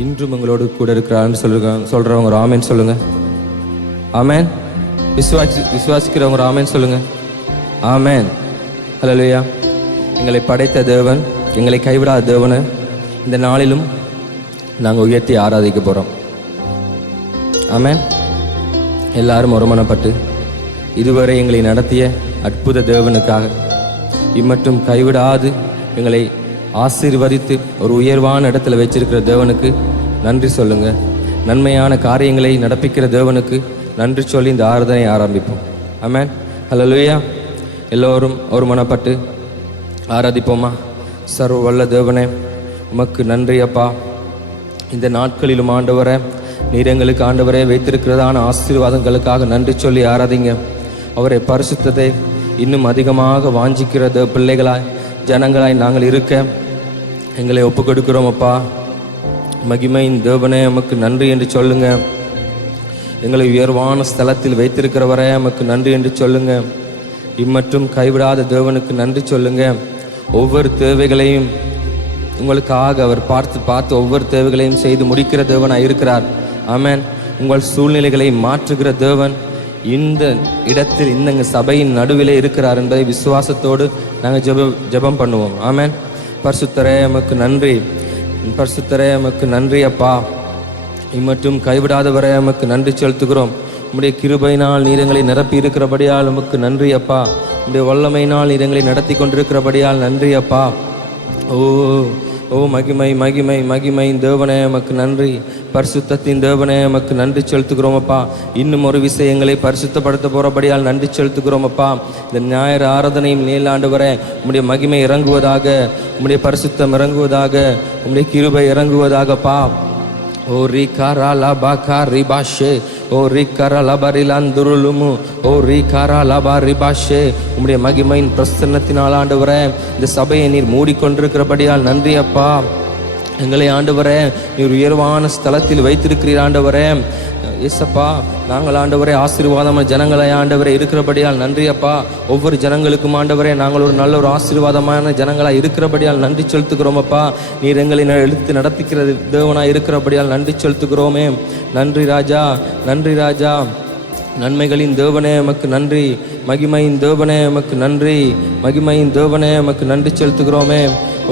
இன்றும் உங்களோடு கூட இருக்கிறான்னு சொல்கிறவங்க ஒரு ஆமேன் சொல்லுங்க. ஆமேன். விசுவாசிக்கிறவங்க ஒரு ஆமேன் சொல்லுங்க. ஆமேன். ஹல்லேலூயா. எங்களை படைத்த தேவன், எங்களை கைவிடாத தேவனை இந்த நாளிலும் நாங்கள் உயர்த்தி ஆராதிக்க போகிறோம். ஆமேன். எல்லாரும் ஒருமனப்பட்டு இதுவரை எங்களை நடத்திய அற்புத தேவனுக்காக, இம்மட்டும் கைவிடாது எங்களை ஆசீர்வதித்து ஒரு உயர்வான இடத்துல வச்சிருக்கிற தேவனுக்கு நன்றி சொல்லுங்க. நன்மையான காரியங்களை நடப்பிக்கிற தேவனுக்கு நன்றி சொல்லி இந்த ஆராதனை ஆரம்பிப்போம். ஆமேன். ஹல்லேலூயா. எல்லோரும் ஒருமனப்பட்டு ஆராதிப்போமா? சர்வ வல்ல தேவனே, உமக்கு நன்றி அப்பா. இந்த நாட்களிலும் ஆண்டவரே, நீர் எங்களுக்கு ஆண்டவரே வைத்திருக்கிறதான ஆசீர்வாதங்களுக்காக நன்றி சொல்லி ஆராதிங்க. அவரை பரிசுத்தத்தை இன்னும் அதிகமாக வாஞ்சிக்கிற பிள்ளைகளாய் ஜனங்களாய் நாங்கள் இருக்க எங்களை ஒப்பு கொடுக்கிறோம் அப்பா. மகிமையின் தேவனே, உமக்கு நன்றி என்று சொல்லுங்க. எங்களை உயர்வான ஸ்தலத்தில் வைத்திருக்கிறவரே, உமக்கு நன்றி என்று சொல்லுங்க. இம்மற்றும் கைவிடாத தேவனுக்கு நன்றி சொல்லுங்க. ஒவ்வொரு தேவைகளையும் உங்களுக்காக அவர் பார்த்து ஒவ்வொரு தேவைகளையும் செய்து முடிக்கிற தேவனாக இருக்கிறார். ஆமேன். உங்கள் சூழ்நிலைகளை மாற்றுகிற தேவன் இந்த இடத்தில் இந்த சபையின் நடுவிலே இருக்கிறார் என்பதை விசுவாசத்தோடு நாங்கள் ஜெபம் பண்ணுவோம். ஆமேன். பரிசுத்தரே, எமக்கு நன்றி. பரிசுத்தரே, எமக்கு நன்றி அப்பா. இம்மற்றும் கைவிடாதவரே, எமக்கு நன்றி செலுத்துகிறோம். உம்முடைய கிருபையினால் நீரங்களை நிரப்பி இருக்கிறபடியால் உமக்கு நன்றி அப்பா. உம்முடைய வல்லமையினால் நீரங்களை நடத்தி கொண்டிருக்கிறபடியால் நன்றி அப்பா. ஓ ஓ மகிமை மகிமை மகிமையின் தேவனே, எமக்கு நன்றி. பரிசுத்தத்தின் தேவனே, எமக்கு நன்றி செலுத்துகிறோம் அப்பா. இன்னும் ஒரு விஷயங்களை பரிசுத்தப்படுத்த போகிறபடியால் நன்றி செலுத்துகிறோம் அப்பா. இந்த ஞாயிறு ஆராதனையும் நீலாண்டு வர உம்முடைய மகிமை இறங்குவதாக, உம்முடைய பரிசுத்தம் இறங்குவதாக, உம்முடைய கிருபை இறங்குவதாகப்பா. ஓ ரீகாரா லபாகா ரிபாஷே, ஓ ரீகாரா லபரிலாந்துருளுமு, ஓ ரீகாரா லபா ரிபாஷே. உம்முடைய மகிமையின் பிரசன்னத்தினால் ஆண்டவர இந்த சபையை நீர் மூடிக்கொண்டிருக்கிறபடியால் நன்றி அப்பா. எங்களை ஆண்டவரே நீர் உயர்வான ஸ்தலத்தில் வைத்திருக்கிறீர் ஆண்டவரே. ஏசப்பா, நாங்கள் ஆண்டவரே ஆசீர்வாதமான ஜனங்களை ஆண்டவரே இருக்கிறபடியால் நன்றி அப்பா. ஒவ்வொரு ஜனங்களுக்கும் ஆண்டவரே நாங்கள் ஒரு நல்ல ஒரு ஆசீர்வாதமான ஜனங்களாக இருக்கிறபடியால் நன்றி செலுத்துகிறோம் அப்பா. நீர் எங்களை எழுத்து நடத்திக்கிற தேவனாக இருக்கிறபடியால் நன்றி செலுத்துகிறோமே. நன்றி ராஜா, நன்றி ராஜா. நன்மைகளின் தேவனே, எமக்கு நன்றி. மகிமையின் தேவனே, எமக்கு நன்றி. மகிமையின் தேவனே, எமக்கு நன்றி செலுத்துகிறோமே.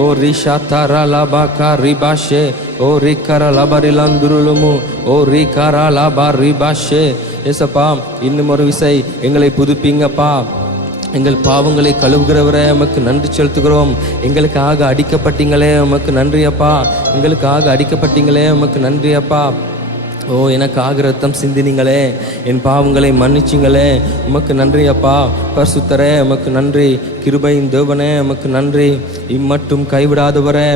ஓ ரீஷா தாரா லாபா கா ரிபாஷே, ஓ ரீகாரா லபரிலாந்துருளுமு, ஓ ரீகாரா லாபா ரிபாஷே. ஏசப்பா, இன்னும் ஒரு விசை எங்களை புதுப்பிங்கப்பா. எங்கள் பாவங்களை கழுவுகிறவரே, எமக்கு நன்றி செலுத்துகிறோம். எங்களுக்காக அடிக்கப்பட்டீங்களே, எமக்கு நன்றி அப்பா. எங்களுக்காக அடிக்கப்பட்டீங்களே, எமக்கு நன்றி அப்பா. ஓ எனக்காக ரத்தம் சிந்தினீங்களே, என் பாவங்களை மன்னிச்சிங்களே, உமக்கு நன்றி அப்பா. பரிசுத்தரே, உமக்கு நன்றி. கிருபையின் தேவனே, உமக்கு நன்றி. இம்மட்டும் கைவிடாதவரே,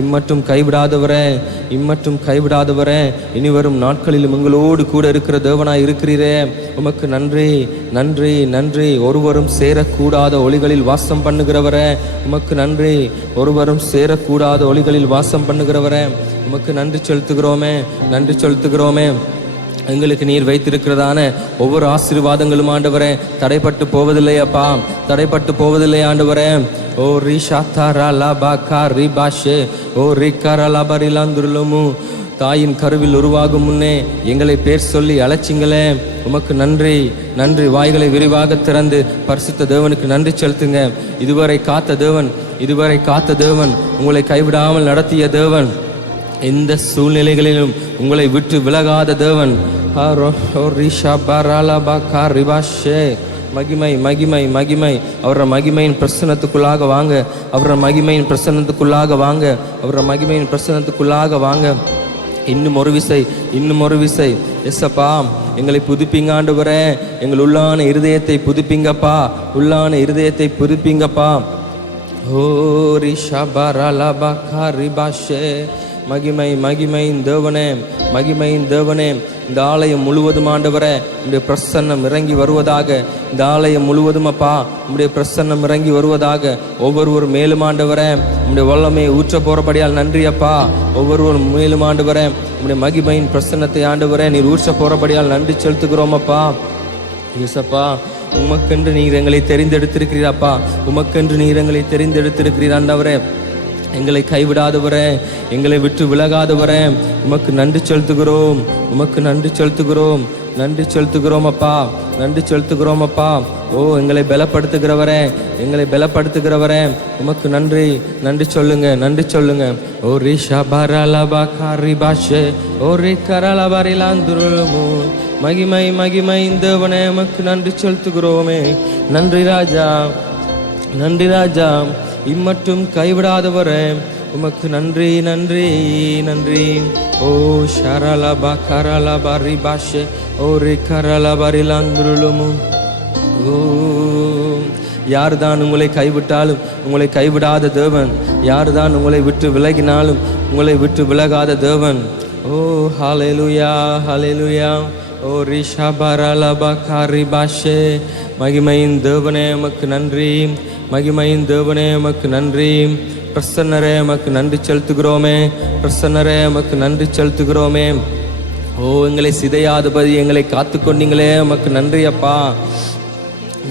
இம்மட்டும் கைவிடாதவரே, இம்மட்டும் கைவிடாதவரே. இனி வரும் நாட்களிலும் உங்களோடு கூட இருக்கிற தேவனாய் இருக்கிறீரே, உமக்கு நன்றி, நன்றி, நன்றி. ஒருவரும் சேரக்கூடாத ஒளிகளில் வாசம் பண்ணுகிறவரே, உமக்கு நன்றி. ஒருவரும் சேரக்கூடாத ஒளிகளில் வாசம் பண்ணுகிறவரே, உமக்கு நன்றி செலுத்துகிறோமே, நன்றி செலுத்துகிறோமே. எங்களுக்கு நீர் வைத்திருக்கிறதான ஒவ்வொரு ஆசீர்வாதங்களும் ஆண்டவரே தடைப்பட்டு போவதில்லை அப்பா, தடைப்பட்டு போவதில்லை ஆண்டவரே. ஓ ரீஷா தாரா லாபா கா ரிபாஷே, ஓ ரீகாரா லபரிலாந்துருளுமு. தாயின் கருவில் உருவாகும் முன்னே எங்களை பேர் சொல்லி அழைச்சிங்களே, உமக்கு நன்றி, நன்றி. வாய்களை விரிவாக திறந்து பரிசுத்த தேவனுக்கு நன்றி செலுத்துங்க. இதுவரை காத்த தேவன், இதுவரை காத்த தேவன், உங்களை கைவிடாமல் நடத்திய தேவன், எந்த சூழ்நிலைகளிலும் உங்களை விட்டு விலகாத தேவன். மகிமை மகிமை மகிமை. அவர மகிமையின் பிரசன்னத்துக்குள்ளாக வாங்க, அவர மகிமையின் பிரசன்னத்துக்குள்ளாக வாங்க, அவர மகிமையின் பிரசன்னத்துக்குள்ளாக வாங்க. இன்னும் ஒரு விசை, இன்னும் ஒரு விசை. எஸ்ஸப்பா, எங்களை புதுப்பிங்க ஆண்டவரே. எங்கள் உள்ளான இருதயத்தை புதுப்பிங்கப்பா, உள்ளான இருதயத்தை புதுப்பிங்கப்பா. ஓ ரிஷா பாரா கா ரிபாஷே. மகிமை மகிமையின் தேவனே, மகிமையின் தேவனே. இந்த ஆலயம் முழுவதும் ஆண்டவரே உம்முடைய பிரசன்னம் இறங்கி வருவதாக. இந்த ஆலயம் முழுவதும் அப்பா உம்முடைய பிரசன்னம் இறங்கி வருவதாக. ஒவ்வொருவரும் மேலும் ஆண்டவரே உம்முடைய வல்லமையை ஊற்ற போறபடியால் நன்றி அப்பா. ஒவ்வொருவரும் மேலும் ஆண்டவரே உம்முடைய மகிமையின் பிரசன்னத்தை ஆண்டவரே நீர் ஊற்ற போறபடியால் நன்றி செலுத்துகிறோம் அப்பா. இயேசப்பா, உமக்கென்று நீர் எங்களை தெரிந்தெடுத்திருக்கிறீரப்பா, உமக்கென்று நீர் எங்களை தெரிந்தெடுத்திருக்கிறீர் ஆண்டவரே. எங்களை கைவிடாதவரே, எங்களை விட்டு விலகாதவரே, உமக்கு நன்றி செலுத்துகிறோம், உமக்கு நன்றி செலுத்துகிறோம், நன்றி செலுத்துகிறோம் அப்பா, நன்றி செலுத்துகிறோம் அப்பா. ஓ எங்களை பலப்படுத்துகிறவரே, எங்களை பலப்படுத்துகிறவரே, உமக்கு நன்றி, நன்றி சொல்லுங்க, நன்றி சொல்லுங்க. ஓ ரிஷா பரலபா காரி பாஷே, ஓ ரி கரலபரிலாந்துருமு, மகிமை மகிமை தேவனே, உமக்கு நன்றி செலுத்துகிறோமே. நன்றி ராஜா, நன்றி ராஜா, இம்மட்டும் கைவிடாதவரே, உமக்கு நன்றி, நன்றி, நன்றி. ஓ ஷரலபா கரலபா ரிபாஷே, ஓ ரி கரலபரிலாந்துருமு. ஓ யார் தான் உங்களை கைவிட்டாலும் உங்களை கைவிடாத தேவன், யார் தான் உங்களை விட்டு விலகினாலும் உங்களை விட்டு விலகாத தேவன். ஓ ஹல்லேலூயா, ஹல்லேலூயா. ஓ ரிஷபரலபா காரிபாஷே, மகிமையின் தேவனே உமக்கு நன்றி, மகிமையின் தேவனே உமக்கு நன்றி. பிரசன்னரே உமக்கு நன்றி செலுத்துகிறோமே, பிரசன்னரே உமக்கு நன்றி செலுத்துகிறோமே. ஓ எங்களை சிதையாதபடி எங்களை காத்து கொண்டீங்களே, உமக்கு நன்றி அப்பா.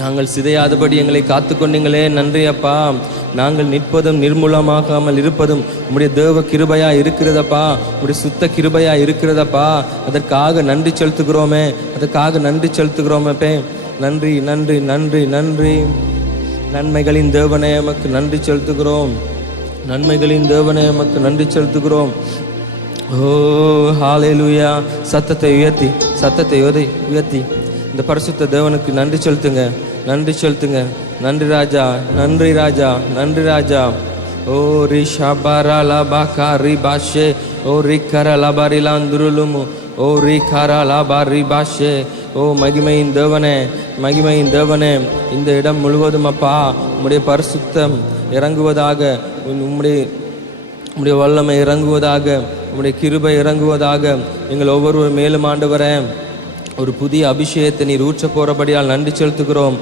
நாங்கள் சிதையாதபடி எங்களை காத்து கொண்டீங்களே, நன்றி அப்பா. நாங்கள் நிற்பதும் நிர்மூலமாகாமல் இருப்பதும் உம்முடைய தேவ கிருபையா இருக்கிறதப்பா, உம்முடைய சுத்த கிருபையா இருக்கிறதப்பா. அதற்காக நன்றி செலுத்துகிறோமே, அதற்காக நன்றி செலுத்துகிறோமே. நன்றி, நன்றி, நன்றி, நன்றி. நன்மைகளின் தேவனே எமக்கு நன்றி செலுத்துகிறோம், நன்மைகளின் தேவனே எமக்கு நன்றி செலுத்துகிறோம். ஓ ஹல்லேலூயா. சத்தத்தை உயர்த்தி, சத்தத்தை உயர்த்தி இந்த பரிசுத்த தேவனுக்கு நன்றி செலுத்துங்க, நன்றி செலுத்துங்க. நன்றி ராஜா, நன்றி ராஜா, நன்றி ராஜா. ஓ ரிஷபரலபா காரிபாஷே, ஓ ரிகரலபரிலாந்துருலுமு, ஓ ரிகரலபரிபாஷே. ஓ மகிமையின் தேவனே, மகிமையின் தேவனே, இந்த இடம் முழுவதும் அப்பா உம்முடைய பரிசுத்தம் இறங்குவதாக, உம்முடைய வல்லமை இறங்குவதாக, உம்முடைய கிருபை இறங்குவதாக. எங்கள் ஒவ்வொரு மேலும் ஆண்டவரே ஒரு புதிய அபிஷேகத்தை நீர் ஊற்ற போறபடியால் நன்றி செலுத்துகிறோம்.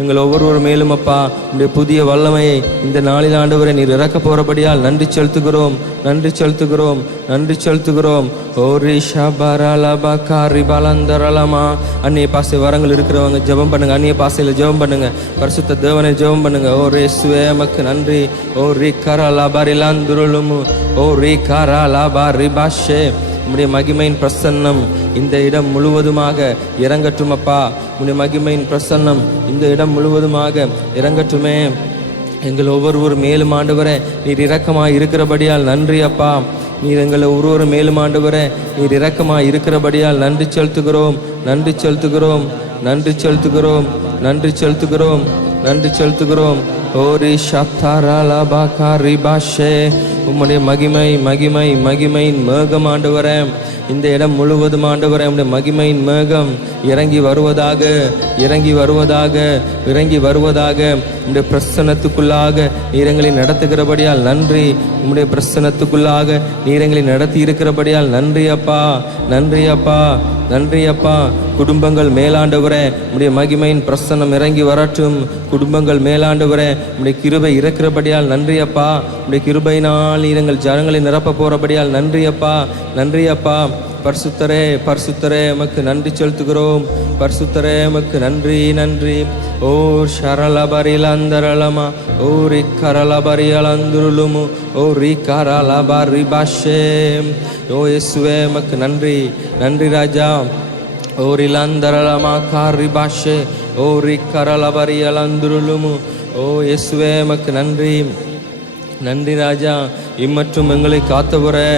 எங்கள் ஒவ்வொரு மேலும் அப்பா உடைய புதிய வல்லமையை இந்த நாளில் ஆண்டவரை நீர் இறக்க போறபடியால் நன்றி செலுத்துகிறோம், நன்றி செலுத்துகிறோம், நன்றி செலுத்துகிறோம். ஓ ரிஷபரலபா காரிபலந்தரலமா. அந்நிய பாசை வரங்கள் இருக்கிறவங்க ஜெபம் பண்ணுங்க, அந்நிய பாசையில் ஜெபம் பண்ணுங்க, பரிசுத்த தேவனை ஜெபம் பண்ணுங்க. ஓ ரேசுவே எமக்கு நன்றி. ஓ ரிகரலபரிலாந்துருலுமு, ஓ ரிகரலபரிபாஷே. உம்முடைய மகிமையின் பிரசன்னம் இந்த இடம் முழுவதுமாக இறங்கட்டும் அப்பா, உம்முடைய மகிமையின் பிரசன்னம் இந்த இடம் முழுவதுமாக இறங்கட்டுமே. எங்கள் ஒவ்வொரு மேலும் ஆண்டவரே நீர் இரக்கமாக இருக்கிறபடியால் நன்றி அப்பா. நீர் எங்களை ஒவ்வொரு மேலும் ஆண்டவரே நீர் இரக்கமாக இருக்கிறபடியால் நன்றி செலுத்துகிறோம், நன்றி செலுத்துகிறோம், நன்றி செலுத்துகிறோம், நன்றி செலுத்துகிறோம், நன்றி செலுத்துகிறோம். ஓரி ஷப்தாரலபா காரிபாஷே. உம்முடைய மகிமை, மகிமை, மகிமையின் மேகம் ஆண்டவரே இந்த இடம் முழுவதும் ஆண்டவரே உம்முடைய மகிமையின் மேகம் இறங்கி வருவதாக, இறங்கி வருவதாக, இறங்கி வருவதாக. உம்முடைய பிரசன்னத்துக்குள்ளாக நீரங்களை நடத்துகிறபடியால் நன்றி. உம்முடைய பிரசன்னத்துக்குள்ளாக நீரங்களை நடத்தி இருக்கிறபடியால் நன்றி அப்பா, நன்றி அப்பா, நன்றி அப்பா. குடும்பங்கள் மேலாண்டவரே உம்முடைய மகிமையின் பிரசன்னம் இறங்கி வரட்டும். குடும்பங்கள் மேலாண்டவரே உம்முடைய கிருபை இறக்கிறபடியால் நன்றி அப்பா. உம்முடைய கிருபையினால் நீரங்கள் ஜனங்களை நிரப்ப போறபடியால் நன்றி அப்பா, நன்றி அப்பா. பரிசுத்தரே, பரிசுத்தரே எமக்கு நன்றி செலுத்துகிறோம், பரிசுத்தரே எமக்கு நன்றி, நன்றி. ஓ ஷரலபரிலந்தரலமா, ஓ ரிகரலபரியலந்துருலுமு, ஓ ரிகரலபரிபாஷே. ஓ இயேசுவே எமக்கு நன்றி, நன்றி ராஜா. ஓ ரிலந்தரலமா காரிபாஷே, ஓ ரிகரலபரியலந்துருலுமு. ஓ இயேசுவே எமக்கு நன்றி, நன்றி ராஜா. இம்மற்றும் எங்களை காத்தவரே,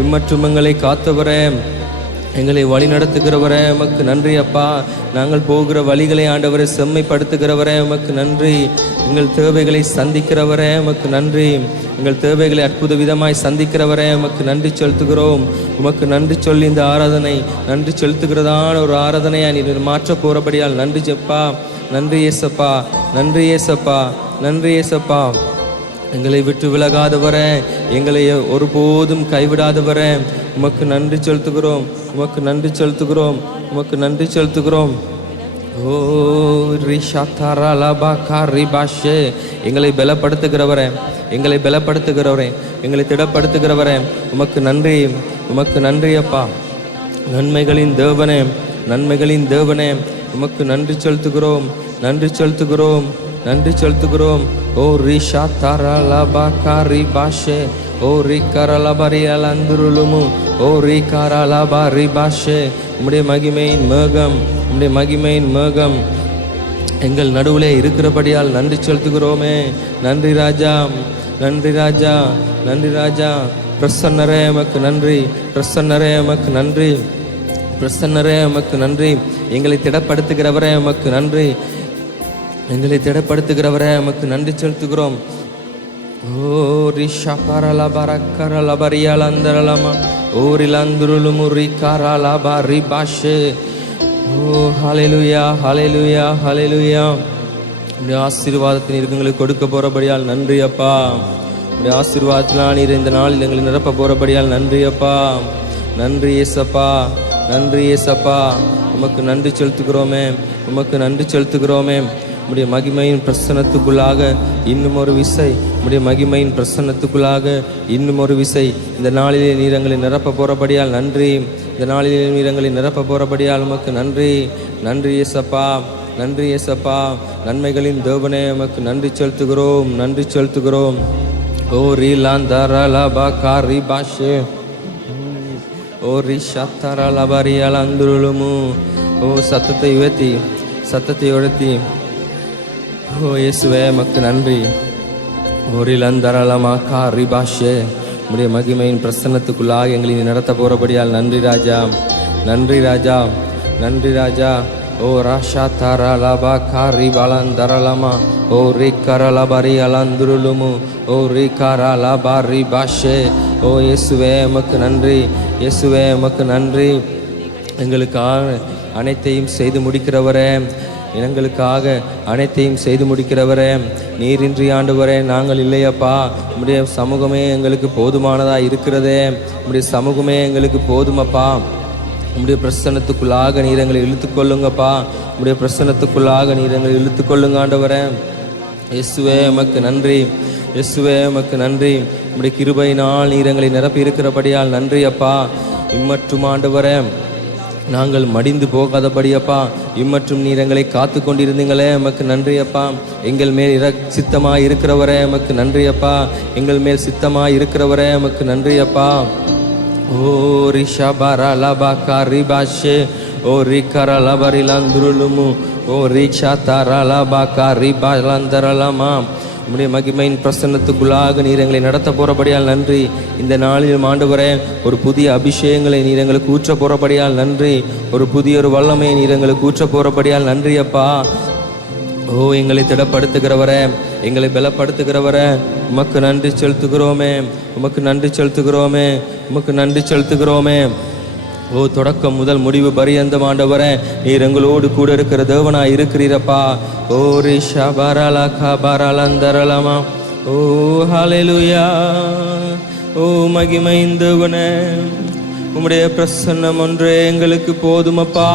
இம்மற்றும் எங்களை காத்தவரே, எங்களை வழி நடத்துகிறவரே உமக்கு நன்றி அப்பா. நாங்கள் போகிற வழிகளை ஆண்டவரை செம்மைப்படுத்துகிறவரே உமக்கு நன்றி. எங்கள் தேவைகளை சந்திக்கிறவரே உமக்கு நன்றி. எங்கள் தேவைகளை அற்புத விதமாய் சந்திக்கிறவரே உமக்கு நன்றி செலுத்துகிறோம். உமக்கு நன்றி சொல்லி இந்த ஆராதனை நன்றி செலுத்துகிறதான ஒரு ஆராதனையாக நீர் மாற்ற போகிறபடியால் நன்றி செப்பா. நன்றி ஏசப்பா, நன்றி ஏசப்பா, நன்றி ஏசப்பா. எங்களை விட்டு விலகாதவரே, எங்களை ஒருபோதும் கைவிடாதவரே உமக்கு நன்றி செலுத்துகிறோம், உமக்கு நன்றி செலுத்துகிறோம், உமக்கு நன்றி செலுத்துகிறோம். ஓ ரிஷாத்தாரலபா காரிபாஷே. எங்களை பலப்படுத்துகிறவரே, எங்களை பலப்படுத்துகிறவரே, எங்களை திடப்படுத்துகிறவரே உமக்கு நன்றி, உமக்கு நன்றி அப்பா. நன்மைகளின் தேவனே, நன்மைகளின் தேவனே உமக்கு நன்றி செலுத்துகிறோம், நன்றி செலுத்துகிறோம், நன்றி செலுத்துகிறோம். ஓ ரிஷா தரலபா காரி பாஷே ஓ ரி கரலபரி அலந்துருளுமு ஓ ரி கரலபா ரி பாஷே. உம்முடைய மகிமையின் மேகம், உம்முடைய மகிமையின் மேகம் எங்கள் நடுவிலே இருக்கிறபடியால் நன்றி செலுத்துகிறோமே. நன்றி ராஜா, நன்றி ராஜா, நன்றி ராஜா. பிரசன்னரே எமக்கு நன்றி, பிரசன்னரே எமக்கு நன்றி, பிரசன்னரே எமக்கு நன்றி. எங்களை திடப்படுத்துகிறவரே எமக்கு நன்றி, எங்களை திடப்படுத்துகிறவரே எமக்கு நன்றி செலுத்துகிறோம். ஓ ரிஷா கரலபரக்கரலபரியாலந்தரலமா ஓ ரிலந்துருளுமு ரி கரலபரி பாஷே. ஓ ஹல்லேலூயா, ஹல்லேலூயா, ஹல்லேலூயா. உடைய ஆசீர்வாதத்தின் எங்களுக்கு கொடுக்க போறபடியால் நன்றி அப்பா. உடைய ஆசீர்வாதத்தினால் நீர் இந்த நாளில் எங்களை நிரப்ப போறபடியால் நன்றி அப்பா. நன்றி ஏசப்பா, நன்றி ஏசப்பா. உமக்கு நன்றி செலுத்துகிறோமே, உமக்கு நன்றி செலுத்துகிறோமே. உடைய மகிமையின் பிரசன்னத்துக்குள்ளாக இன்னும் ஒரு விசை, உடைய மகிமையின் பிரசன்னத்துக்குள்ளாக இன்னும் ஒரு விசை. இந்த நாளிலே நீர் எங்களை நிரப்ப போறபடியால் நன்றி, இந்த நாளிலே நீர் எங்களை நிரப்ப போறபடியால் உமக்கு நன்றி. நன்றி ஏசப்பா, நன்றி ஏசப்பா. நன்மைகளின் தேவனே உமக்கு நன்றி செலுத்துகிறோம், நன்றி செலுத்துகிறோம். ஓ ரீலாந்தரலபா காரி பாஷே ஓ ரிஷாத்தரலபரியால் அந்துருளுமு. ஓ சத்தத்தை உயர்த்தி, சத்தத்தை உயர்த்தி. ஓ இயேசுவே உமக்கு நன்றி. ஓ ரிலந்தரலமா காரி பாஷே. உடைய மகிமையின் பிரசன்னத்துக்குள்ளாக எங்களை நடத்த போறபடியால் நன்றி ராஜா, நன்றி ராஜா, நன்றி ராஜா. ஓ ராஷா தரலபா காரி பலந்தரலமா ஓ ரி கரலபரி அலந்துருளுமு ஓ ரி கரலபரி பாஷே. ஓ இயேசுவே உமக்கு நன்றி, இயேசுவே உமக்கு நன்றி. எங்களுக்காக அனைத்தையும் செய்து முடிக்கிறவரே, எங்களுக்காக அனைத்தையும் செய்து முடிக்கிறவரே, நீரின்றி ஆண்டவரே நாங்கள் இல்லையப்பா. உம்முடைய சமூகமே எங்களுக்கு போதுமானதாக இருக்கிறதே, உம்முடைய சமூகமே எங்களுக்கு போதுமப்பா. உம்முடைய பிரசன்னத்துக்குள்ளாக நீர் எங்களை இழுத்துக்கொள்ளுங்கப்பா, உம்முடைய பிரசன்னத்துக்குள்ளாக நீர் எங்களை இழுத்துக்கொள்ளுங்க ஆண்டவரே. இயேசுவே உமக்கு நன்றி, இயேசுவே உமக்கு நன்றி. உம்முடைய கிருபையினால் நீர் எங்களை நிரப்பி இருக்கிறபடியால் நன்றி அப்பா. இம்மற்றும் ஆண்டவரே நாங்கள் மடிந்து போகாதபடியப்பா, இம்மற்றும் நீர் எங்களை காத்து கொண்டிருந்தீங்களே எமக்கு நன்றி அப்பா. எங்கள் மேல் சித்தமாக இருக்கிறவரே எமக்கு நன்றி அப்பா, எங்கள் மேல் சித்தமாக இருக்கிறவரே எமக்கு நன்றி அப்பா. ஓ ரிஷபரலபா காரி பாஷே ஓ ரி கரலபரிலந்துருளுமு ஓ ரிஷா தரலபா காரி பலந்தரலமா. உம்முடைய மகிமையின் பிரசன்னத்துக்குள்ளாக நீர் எங்களை நடத்த போறபடியால் நன்றி. இந்த நாளில் ஆண்டவரே ஒரு புதிய அபிஷேகங்களை நீர் எங்களுக்கு ஊற்ற போறபடியால் நன்றி. ஒரு புதிய ஒரு வல்லமையை நீர் எங்களுக்கு ஊற்ற போறபடியால் நன்றி அப்பா. ஓ எங்களை திடப்படுத்துகிறவரே, எங்களை பலப்படுத்துகிறவரே, உமக்கு நன்றி செலுத்துகிறோமே, உமக்கு நன்றி செலுத்துகிறோமே, உமக்கு நன்றி செலுத்துகிறோமே. ஓ தொடக்கம் முதல் முடிவு பரியந்தம் ஆண்டவரே நீர் எங்களோடு கூட இருக்கிற தேவனாய் இருக்கிறீரப்பா. ஓ ரிஷா பரலா கபரலந்தரலமா ஓ ஹல்லேலூயா. ஓ மகிமையின் தேவனே, உம்முடைய பிரசன்னம் ஒன்றே எங்களுக்கு போதுமப்பா,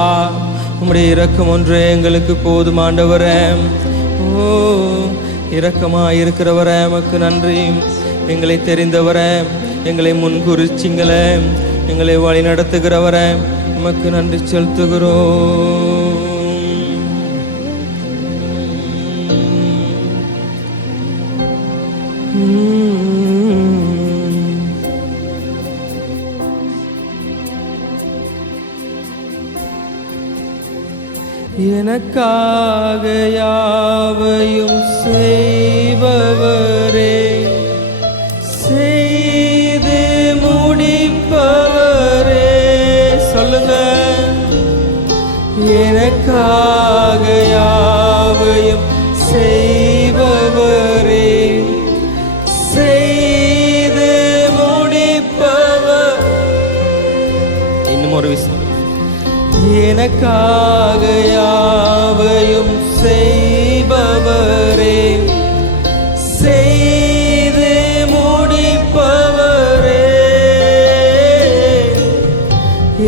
உம்முடைய இரக்கம் ஒன்றே எங்களுக்கு போதும் ஆண்டவரே. ஓ இரக்கமாக இருக்கிறவரே உமக்கு நன்றி. எங்களை தெரிந்தவரே, எங்களை முன்குறிச்சிங்களே, எங்களை வழி நடத்துகிறவரே உமக்கு நன்றி செலுத்துகிறோம். எனக்காக யாவையும் செய்பவரே, செய்து முடிப்பவரே. சொல்லுங்க. எனக்காக யாவையும் செய்பவரே, செய்து முடிப்பவர். இன்னும் ஒரு விஷயம். எனக்காக யாவையும் செய்பவரே, செய்து முடிப்பவரே.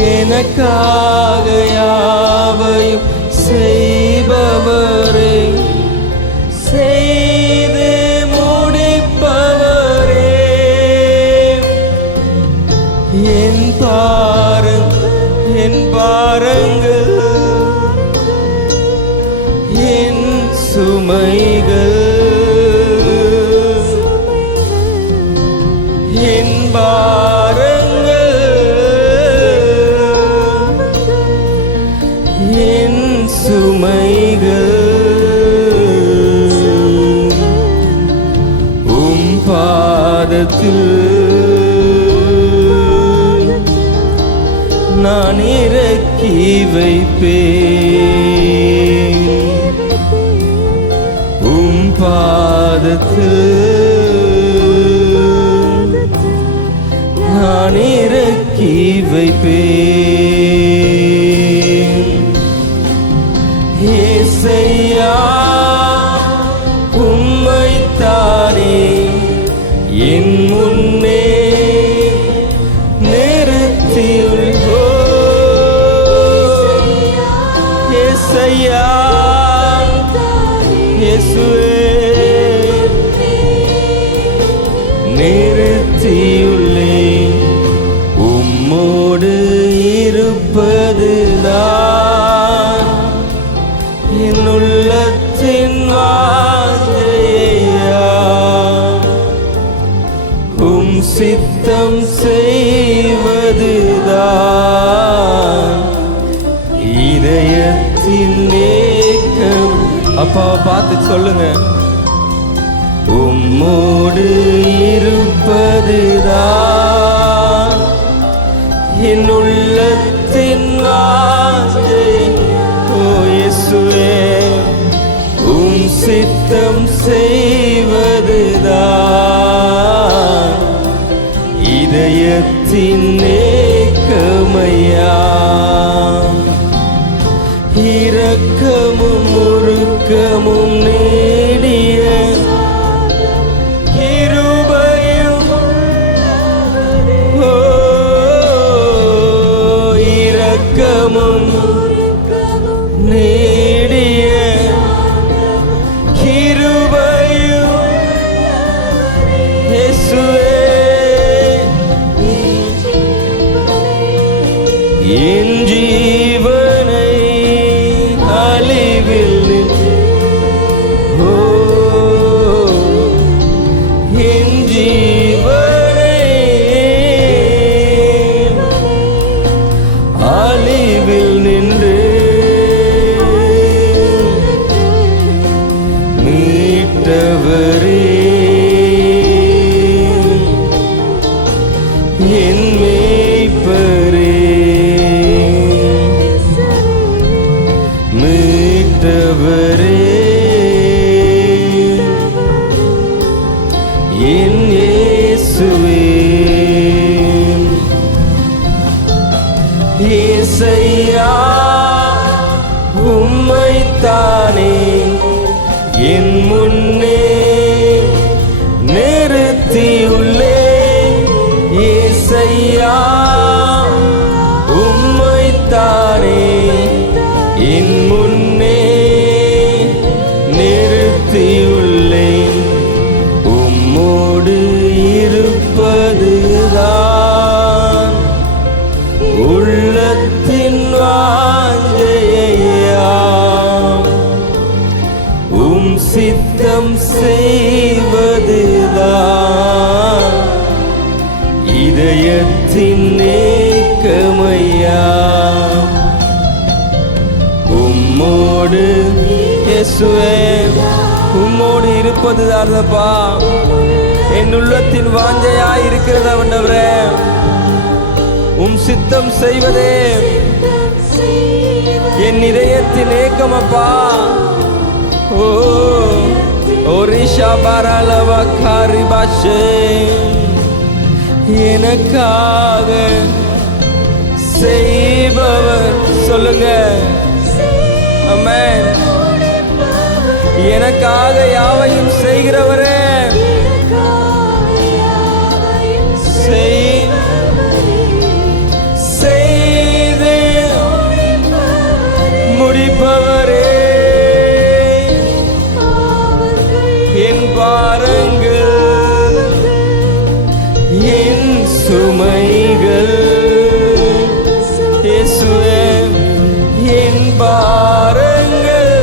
எனக்காக யாவையும் செய்பவரே, செய்து முடிப்பவரே. என் பாரங்கள், என் சுமைகள் பாரங்கள் என் சுமைகள் உம் பாதத்தில் நான் இறக்கி வைப்பேன். உம் பாதத்தில் நான் இறக்கி வைப்பேன். ஏசையா உம்மைத்தானே என் முன்னே நிறுத்தியுள்ளோ. ஏசையா இயேசுவே நிறுத்தியுள்ளேன். உம்மோடு இருப்பதுதான் என் உள்ளத்தின் வாஞ்சையா. உம் சித்தம் செய்வதுதான் இதயத்தின் ஏக்கம். அப்பாவை பார்த்து சொல்லுங்க, உம்மோடு இருப்பதுதான் என் உள்ளத்தின் வாஞ்சை. ஓ இயேசுவே உம் சித்தம் செய்வதுதான் இதயத்தின் ஏக்கமையா. இரக்கமும் முறுக்கமும் நீடிய கிருபையும் இரக்கமும் நீடிய கிருபையும் இயேசுவே என் ஜீவனை அழிவில் என் ஜீவனை அழிவில் நின்று மீட்டவரே என் மேய்ப்பரே மீட்டவரே என் இயேசுவே. ஏசையா உம்மைத்தானே என் முன்னே நிறுத்தியுள்ளேன். ஏசையா உம்மைத்தானே என் முன்னே நிறுத்தியுள்ளேன். உம்மோடு இருப்பதுதான் உள்ளத்தின் வாஞ்சையா. உம் சித்தம் செய்வதுதான் இதயத்தின் ஏக்கமையா. உம்மோடு இயேசுவே உம்மோடு இருப்பதுதானப்பா என் உள்ளத்தின் வாஞ்சையா இருக்கிறது. ஆண்டவரே உம் சித்தம் செய்வதே என் இதயத்தின் ஏக்கமப்பா. ஓ ஓரிஷா பாராலவா காரிபாஷே எனக்காக செய்பவர் சொல்லுங்க. ஆமென். எனக்காக யாவையும் செய்கிறவரே செய்து முடிப்பவரே என் பாரங்கள் என் சுமைகள் இயேசுவே என் பாரங்கள்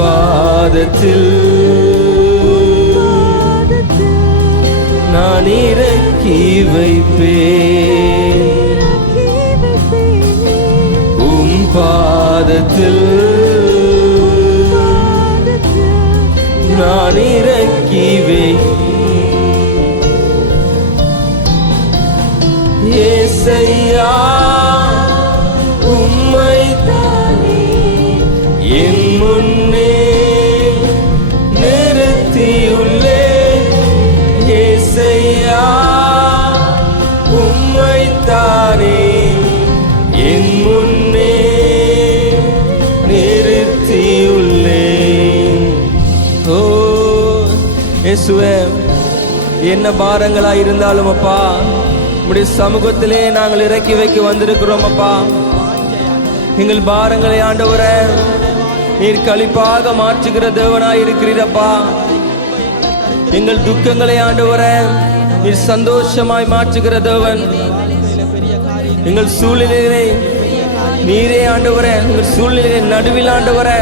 பாதத்தில் நான் இறக்கி வைப்பேன். உம் பாதத்தில் நான் இறக்கி வைப்பேன். ஏசையா உம்மை என் முன்னே நிறுத்தியுள்ளே. ஏசையா உம்மை தானே என் முன்னே நிறுத்தியுள்ளேன். ஓ இயேசுவே, என்ன பாரங்களா இருந்தாலும் அப்பா உம்முடைய சமூகத்திலே நாங்கள் இறக்கி வைக்க வந்திருக்கிறோம் அப்பா. எங்கள் பாரங்களை ஆண்டவரே நீர் களிப்பாக மாற்றுகிற தேவனாய் இருக்கிறீரப்பா. எங்கள் துக்கங்களை ஆண்டவரே நீர் சந்தோஷமாய் மாற்றுகிற தேவன். எங்கள் சூழ்நிலையை நீரே ஆண்டவரே, எங்கள் சூழ்நிலை நடுவில் ஆண்டவரே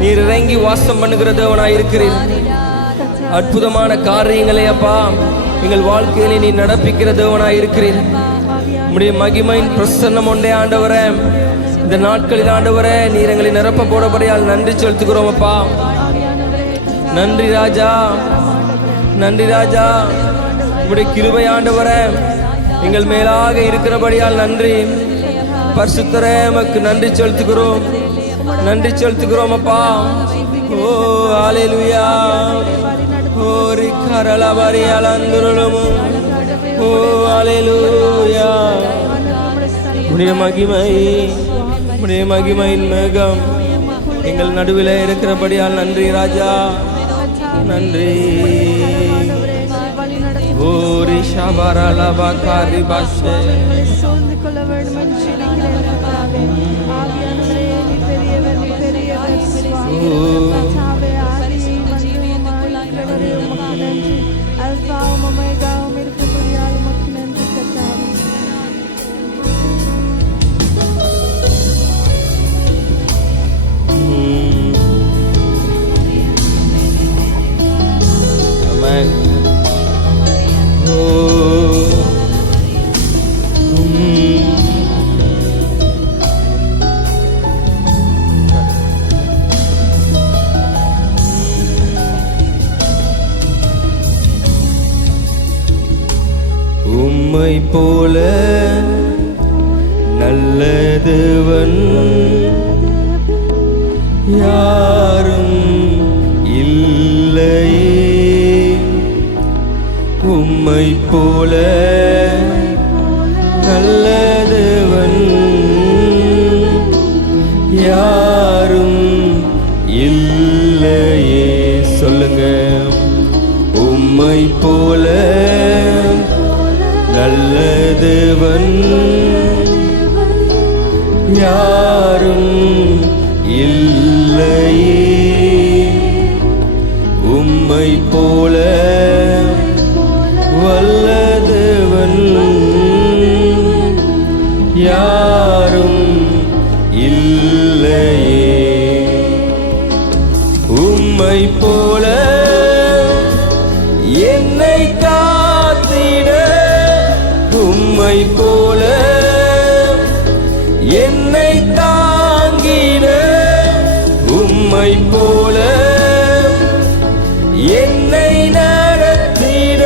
நீர் இறங்கி வாசம் பண்ணுகிற தேவனாய் இருக்கிறீர். அற்புதமான காரியங்களை அப்பா எங்கள் வாழ்க்கையிலே நீ நடப்பிக்கிற தேவனாய் இருக்கிறீர். உம்முடைய மகிமையின் பிரசன்னம் ஒன்றே ஆண்டவரே இந்த நாட்களில் ஆண்டவரே நீர் எங்களை நிரப்ப போடபடியால் நன்றி செலுத்துகிறோம் அப்பா. நன்றி ராஜா, நன்றி ராஜா. உம்முடைய கிருபை ஆண்டவரே எங்கள் மேலாக இருக்கிறபடியால் நன்றி. பரிசுத்தரே உமக்கு நன்றி செலுத்துகிறோம், நன்றி செலுத்துகிறோம் அப்பா. ஓ ஹல்லேலூயா. ஓ ரிகரலபரி அலந்துருளும். ஓ ஹல்லேலூயா. உம்முடைய மகிமை, உம்முடைய மகிமையின் மேகம் எங்கள் நடுவில் இருக்கிறபடியால் நன்றி ராஜா, நன்றி. ஓ ரிஷபரலபா காரிபாஷே. உம்மை போல நல்ல தேவன் யாரும் இல்லையே. உம்மை போல நல்ல தேவன் யாரும் இல்லையே. சொல்லுங்க, உம்மை போல நல்ல தேவன் யாரும் இல்லையே. உம்மை போல வல்ல தேவன் யாரும் இல்லையே. உம்மை போல என்னை காத்திட, உம்மை போல என்னை தாங்கிட, உம்மை போல என்னை நடத்திட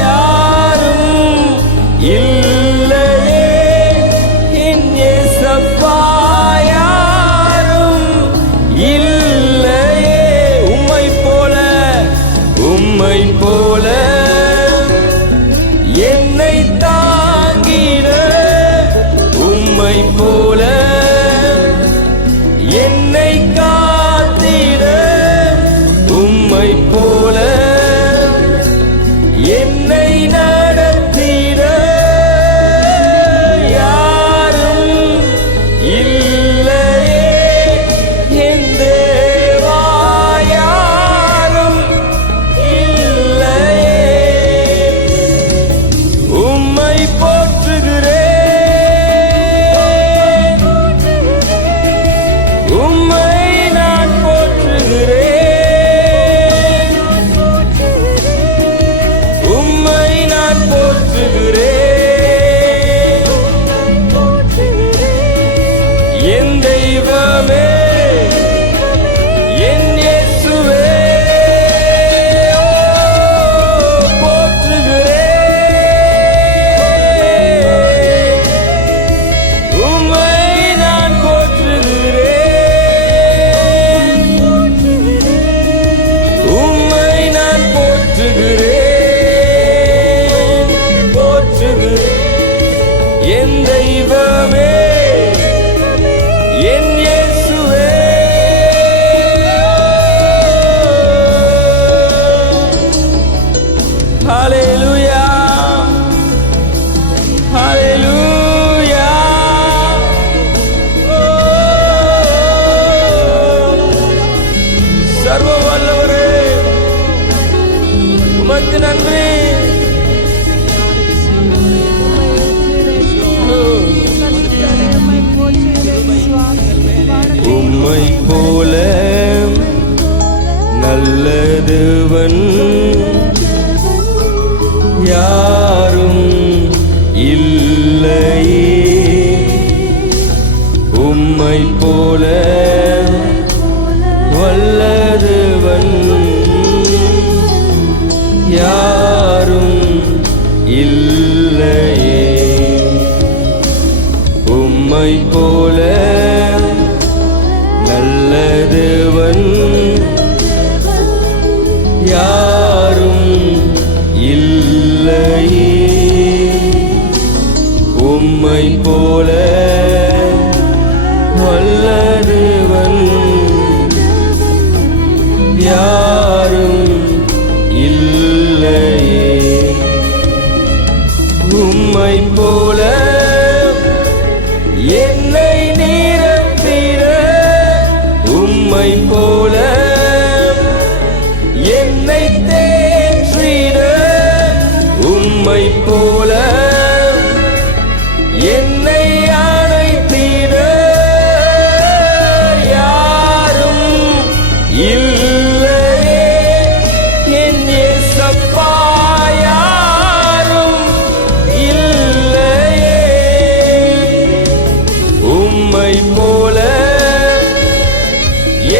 யாரும் இல்லையே. என் இயேசப்பா யாரும் இல்லையே. உம்மை போல, உம்மை போல என்னை தாங்கிட, உம்மை போல என்னை காத்திட, உம்மை போல என்னை நடத்திட யாரும் இல்லையே. என் தேவா யாரும் இல்லையே. உம்மை போற்றுகிறேன், தெய்வமே என் இயேசுவே என் தெய்வமே என் இயேசுவே ஹல்லேலூயா ஹல்லேலூயா சர்வ வல்லவரே உமக்கு நன்றி. உம்மை போல நல்லதுவன் யாரும் இல்லையே. உம்மை போல வல்லதுவன் யாரும் இல்லையே. உம்மை போல நல்லதுவன் யாரும் இல்லையே. உம்மை போல வல்லதுவன் யாரும் இல்லையே. உம்மை போல என்னை நிரப்பிட, உம்மை போல என்னை தேற்றிட, உம்மை போல என்னை அழைத்திட யாரும் இல்லையே. என் இயேசப்பா யாரும் இல்லையே. உம்மை போல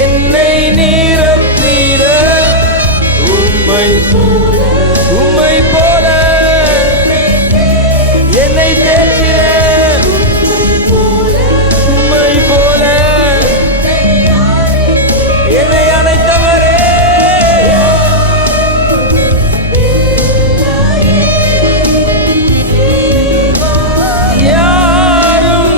என்னை நிரப்பிட, உம்மை போல என்னை தேற்றிட, உம்மை போல என்னை அழைத்தவரே யாரும்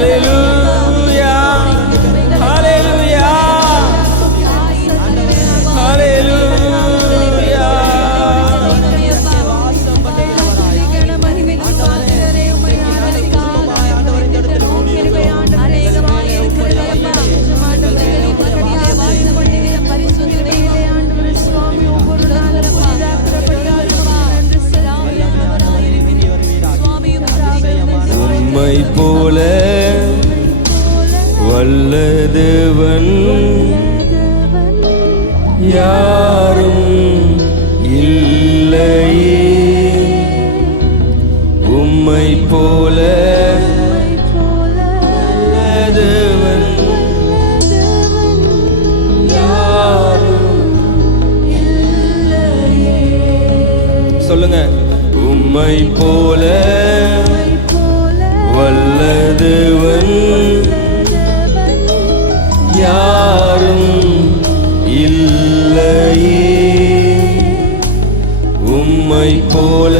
ஹalleluya ஹalleluya ஹalleluya. உம்மை போல வல்லதவன் யாரும் இல்லையே. உம்மை போல வல்லதவன் யாரும் இல்லையே. சொல்லுங்க, உம்மை போல வல்லதவன் யாரும் இல்லையே. உம்மை போல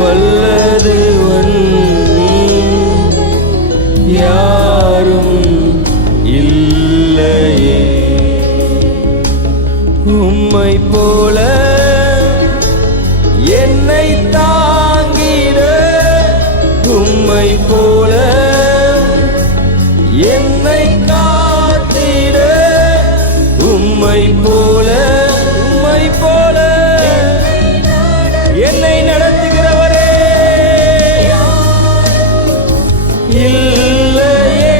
வல்லதவன் யாரும் இல்லையே. உம்மை போல என்னை தாங்கிட, உம்மை போல என்னை காத்திட, உம்மை போல உம்மை போல என்னை நடத்துகிறவரே இல்லையே.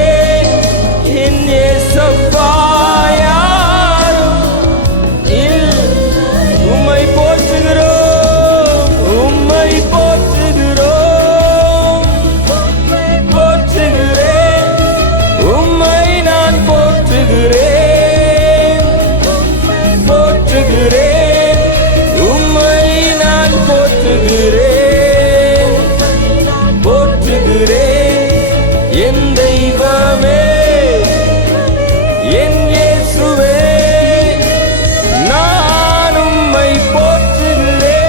என் இயேசப்பா யாரும் இல்லை. உம்மை போற்றுகிறோம், உம்மை போற்றுகிறோம், போற்றுகிறேன், உம்மை நான் போற்றுகிறேன், போற்றுகிறேன், உம்மை நான் போற்றுகிறேன், போற்றுகிறேன். என் தெய்வமே, என் இயேசுவே, நான் உம்மை போற்றுகிறேன்,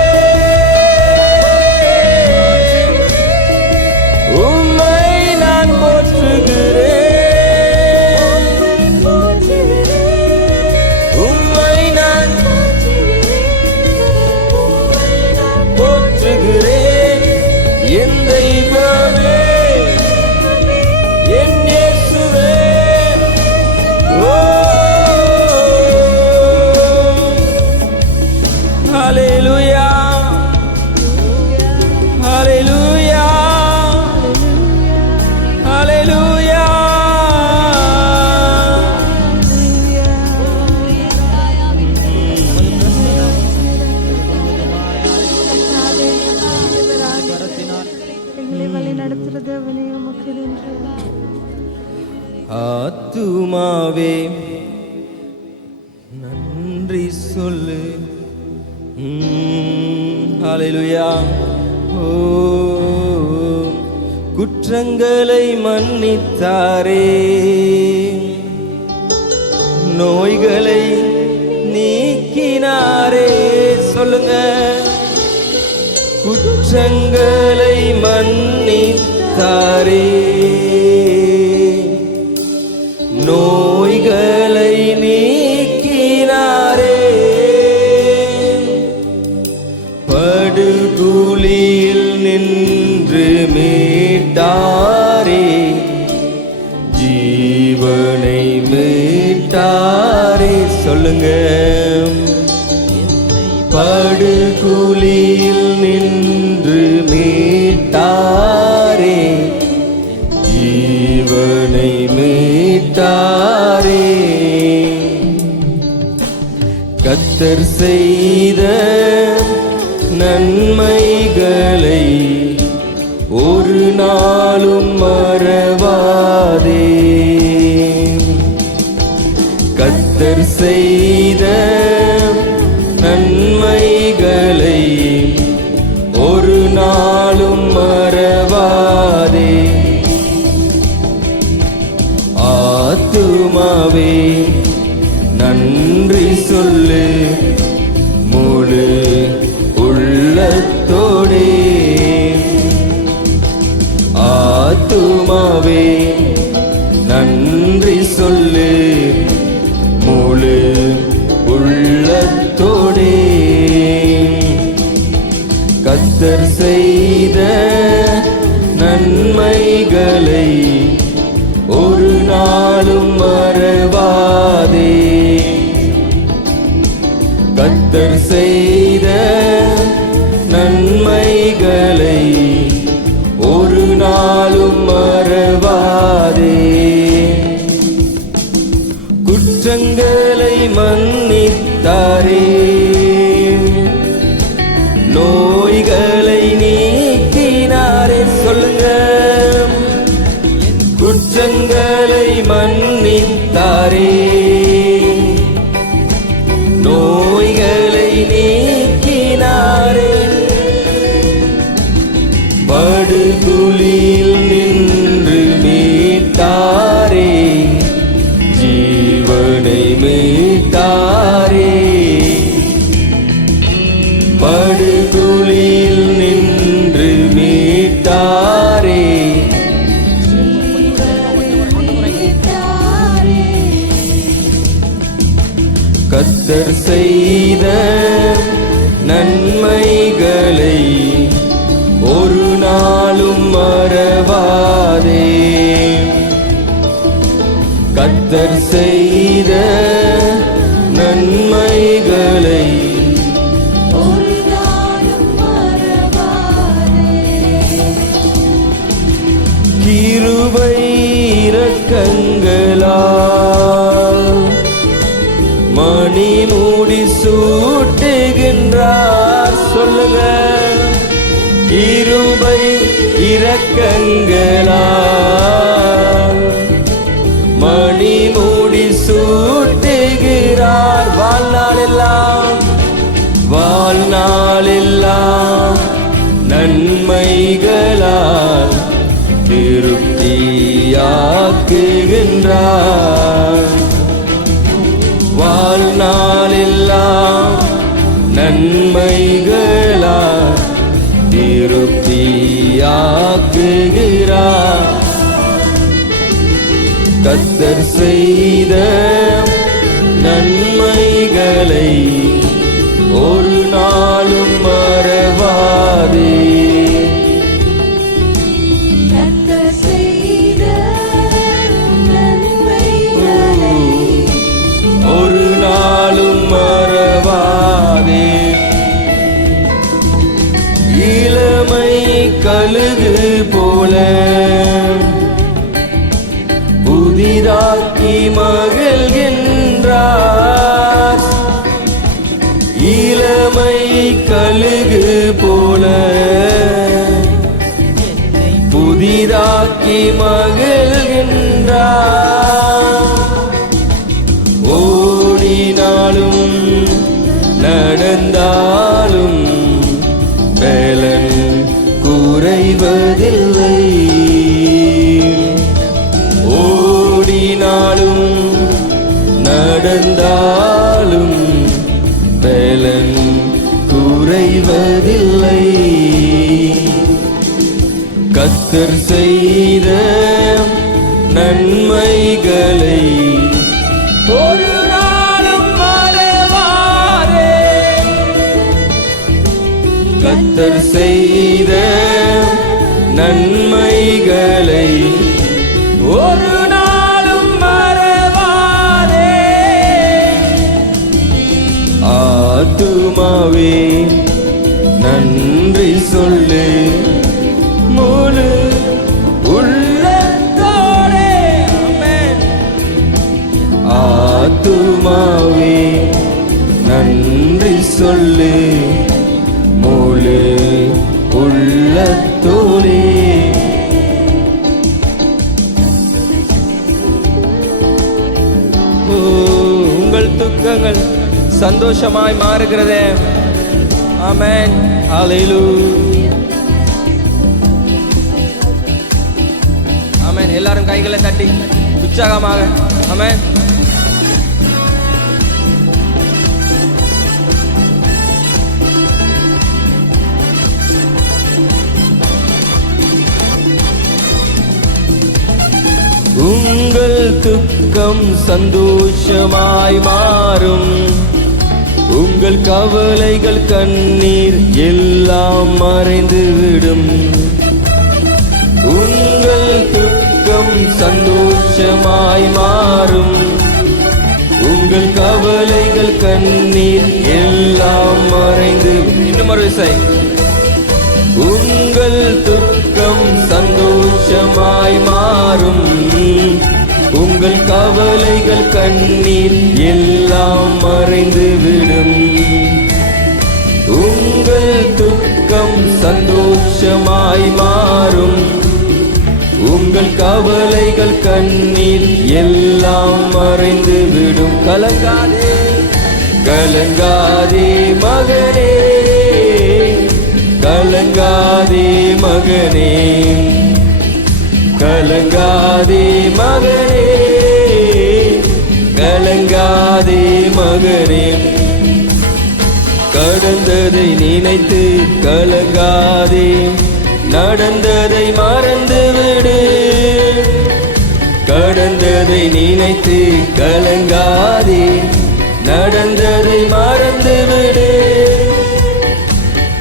உம்மை நான் போற்றுகிறேன், உம்மை நான் போற்றுகிறேன். என் தெய்வமே, என் இயேசுவே, ஓ ஹalleluya ஹalleluya ஹalleluya. எங்களை வழி நடத்துறது அவனே உமக்கு நன்றி. ஆத்துமாவே நன்றி சொல்லு. ஹalleluya. ஓ குற்றங்களை மன்னித்தாரே, நோய்களை நீக்கினாரே. சொல்லுங்க, குற்றங்களை மன்னித்தாரே, நோய்களை நீக்கினாரே. படுகுழியில் நின்று மீட்டாரே, ஜீவனை மீட்டாரே. சொல்லுங்க, படுகுழியில் நின்று மீட்டாரே, ஜீவனை மீட்டாரே. கர்த்தர் செய்த நன்மைகளை ஒரு நாளும் மறவாதே. கர்த்தர் செய்த நன்மைகளை ஒரு நாளும் மறவாதே. ஆத்துமாவே நன்றி சொல்லு, முழு உள்ளத்தோடே. ஆத்துமாவே நன்றி சொல்லு முழு உள்ளத்தோடே. கர்த்தர் செய்த நன்மைகளை ஒரு நாளும் மறவாதே. கர்த்தர் செய்த நன்மைகளை ஒரு நாளும் மறவாதே. குற்றங்களை மன்னித்தாரே, நோய்களை நீக்கினாரே. சொல்லுங்க, குற்றங்களை மன்னித்தாரே, நோய்களை நீக்கினாரே. படுகுழியில் நின்று மீட்டாரே, ஜீவனை மீட்டாரே. படுகுழியில் நின்று மீட்டாரே, கர்த்தர் செய்த நன்மைகளை ஒரு நாளும் மறவாதே. கர்த்தர் செய்த நன்மைகளை ஒரு நாளும் மறவாதே. கிருபை இரக்கங்களால் மணி மூடி சூட்டுகின்றார். சொல்லுங்க, கிருபை இரக்கங்களால் மணி மூடி சூட்டுகிறார். வாழ்நாளெல்லாம் வாழ்நாளெல்லாம் நன்மைகளால் திருப்தியாக்குகின்றார். வாழ்நாளெல்லாம் நன்மைகளால் திருப்தியாக்குகிறார். கர்த்தர் செய்த நன்மைகளை ஒரு நாளும் மறவாதே. கர்த்தர் செய்த நன்மைகளை ஒரு நாளும் மறவாதே. இளமை கழுகு போல புதிதாக்கி மகிழ்கின்றார். இளமை கழுகு போல புதிதாக்கி மகிழ்கின்றார். ஓடினாலும் நடந்தாலும் பலன் குறைவதில்லை. ஓடினாலும் நடந்தாலும் பலன் குறைவதில்லை. கர்த்தர் செய்த நன்மைகளை ஒரு நாளும் மறவாதே. கர்த்தர் செய்த நன்மைகளை ஒரு நாளும் மறவாதே. ஆத்துமாவே நன்றி சொல்லு முழு உள்ளத்தோடே. ஆமென். ஆத்துமாவே நன்றி சொல்லு முழு உள்ளத்தோடே. உங்கள் துக்கங்கள் சந்தோஷமாய் மாறுகிறதே. ஆமென். ஹல்லேலூயா. ஆமென். எல்லாரும் கைகளை தட்டி உற்சாகமாக ஆமென். உங்கள் துக்கம் சந்தோஷமாய் மாறும். உங்கள் கவலைகள் கண்ணீர் எல்லாம் மறைந்துவிடும். உங்கள் துக்கம் சந்தோஷமாய் மாறும். உங்கள் கவலைகள் கண்ணீர் எல்லாம் மறைந்து. இன்னும் ஒரு விசை. உங்கள் துக்கம் சந்தோஷமாய் மாறும். உங்கள் கவலைகள் கண்ணீர் எல்லாம் மறைந்துவிடும். உங்கள் துக்கம் சந்தோஷமாய் மாறும். உங்கள் கவலைகள் கண்ணீர் எல்லாம் மறைந்துவிடும். கலங்காதே கலங்காதே மகனே, கலங்காதே மகனே, கலங்காதே மகனே, கலங்காதே மகனே. கடந்ததை நினைத்து கலங்காதே, நடந்ததை மறந்துவிடு. கடந்ததை நினைத்து கலங்காதே, நடந்ததை மறந்துவிடு.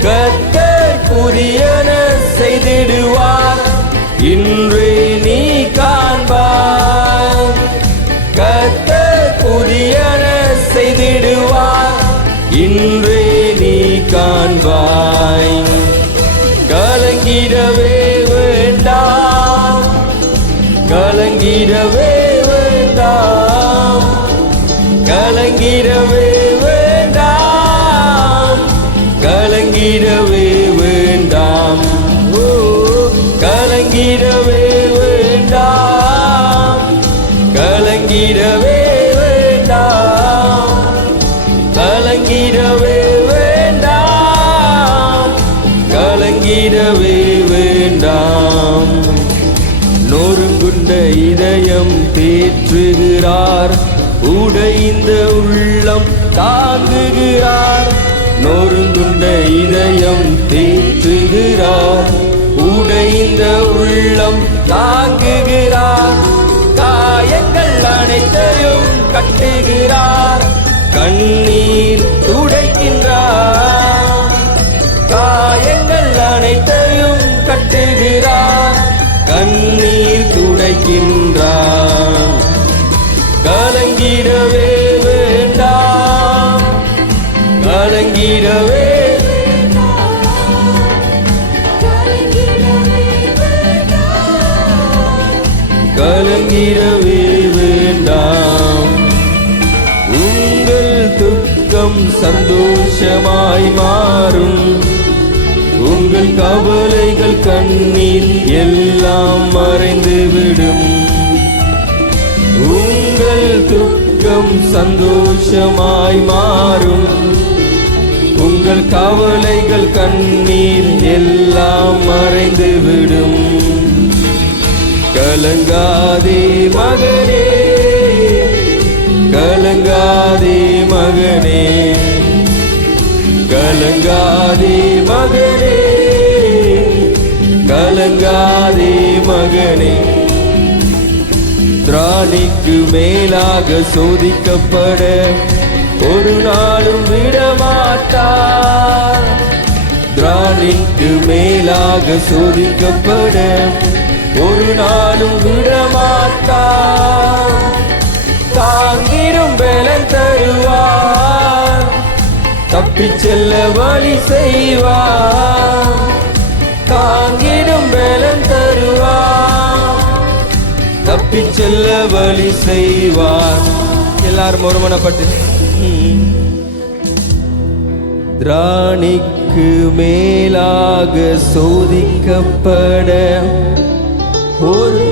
கர்த்தர் புதியன செய்திடுவார், இன்றே நீ காண்பாய். கர்த்தர் புதியன செய்திடுவார், இன்றே நீ காண்பாய். கலங்கிடவே வேண்டாம், கலங்கிடவே வேண்டாம், கலங்கிடவே வேண்டாம், கலங்கிடவே வேண்டாம். ஓ கலங்கிடவே வேண்டாம், கலங்கிடவே வேண்டாம், கலங்கிடவே வேண்டாம், கலங்கிடவே வேண்டாம். நொறுங்குண்ட இதயம் தேற்றுகிறார், உடைந்த உள்ளம் தாங்குகிறார். நொறுங்குண்ட இதயம் தேற்றுகிறார், உடைந்த உள்ளம் தாங்குகிறார். காயங்கள் அனைத்தையும் கட்டுகிறார், கண்ணீர் துடைக்கின்றார். காயங்கள் அனைத்தையும் கட்டுகிறார், கண்ணீர் துடைக்கின்றார். கலங்கிடவே வேண்டாம், கலங்கிடவே கலங்கிடவே வேண்டாம். உங்கள் துக்கம் சந்தோஷமாய் மாறும். உங்கள் கவலைகள் கண்ணீர் எல்லாம் மறைந்துவிடும். உங்கள் துக்கம் சந்தோஷமாய் மாறும். உங்கள் கவலைகள் கண்ணீர் எல்லாம் மறைந்துவிடும். கலங்காதே மகனே, கலங்காதே மகனே, கலங்காதே மகனே, கலங்காதே மகனே. திராணிக்கு மேலாக சோதிக்கப்பட ஒரு நாளும் விடமாட்டார். திராணிக்கு மேலாக சோதிக்கப்பட ஒரு நாளும் விடமாட்டார். தாங்கிடும் பலன் தருவார், தப்பிச் செல்ல வழி செய்வார். தாங்கிடும் பலன் தருவார், தப்பிச் செல்ல வழி செய்வார். எல்லாரும் ஒருமனப்பட்டு திராணிக்கு மேலாக சோதிக்கப்பட ஒரு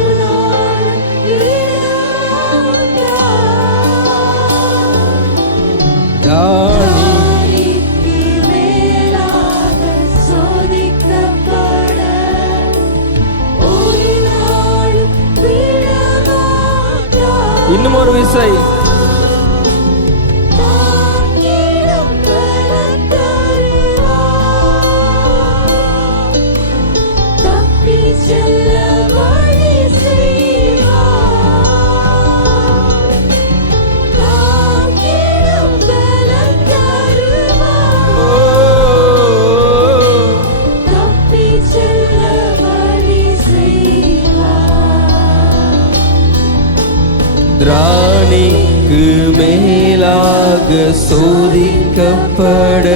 தானிக்கு மேலாக சோதிக்கப்பட ஒரு நாளும் விடமாட்டார். இன்னும் ஒரு விசை. தாங்கிடும் பலன் தருவார், தப்பிச் செல்ல வழி செய்வார். திராணிக்கு மேலாக சோதிக்கப்பட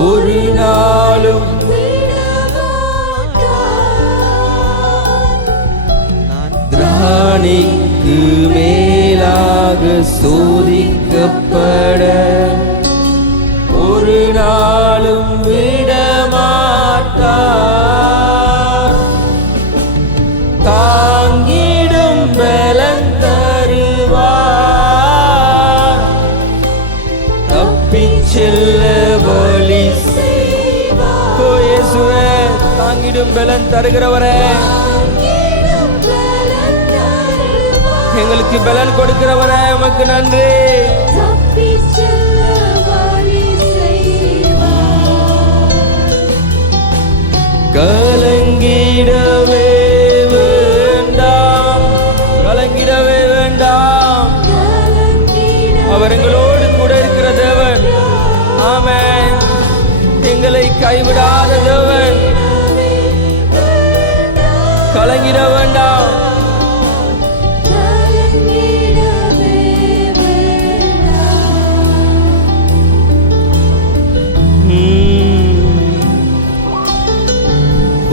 ஒரு நாளும் திராணிக்கு மேலாக சோதிக்கப்பட ஒரு நாளும் விடமாட்டார். தாங்கிடும் பலன் தருவார். தப்பிச் செல்ல வழி செய்வார். ஓ இயேசுவே, தாங்கிடும் பலன் தருகிறவரே, எங்களுக்கு பலன் கொடுக்கிறவரே, உமக்கு நன்றி. கலங்கிடவே வேண்டாம், கலங்கிடவே வேண்டாம். அவர் எங்களோடு கூட இருக்கிற தேவன். ஆமென். எங்களை கைவிடாத தேவன். கலங்கிட வேண்டாம்.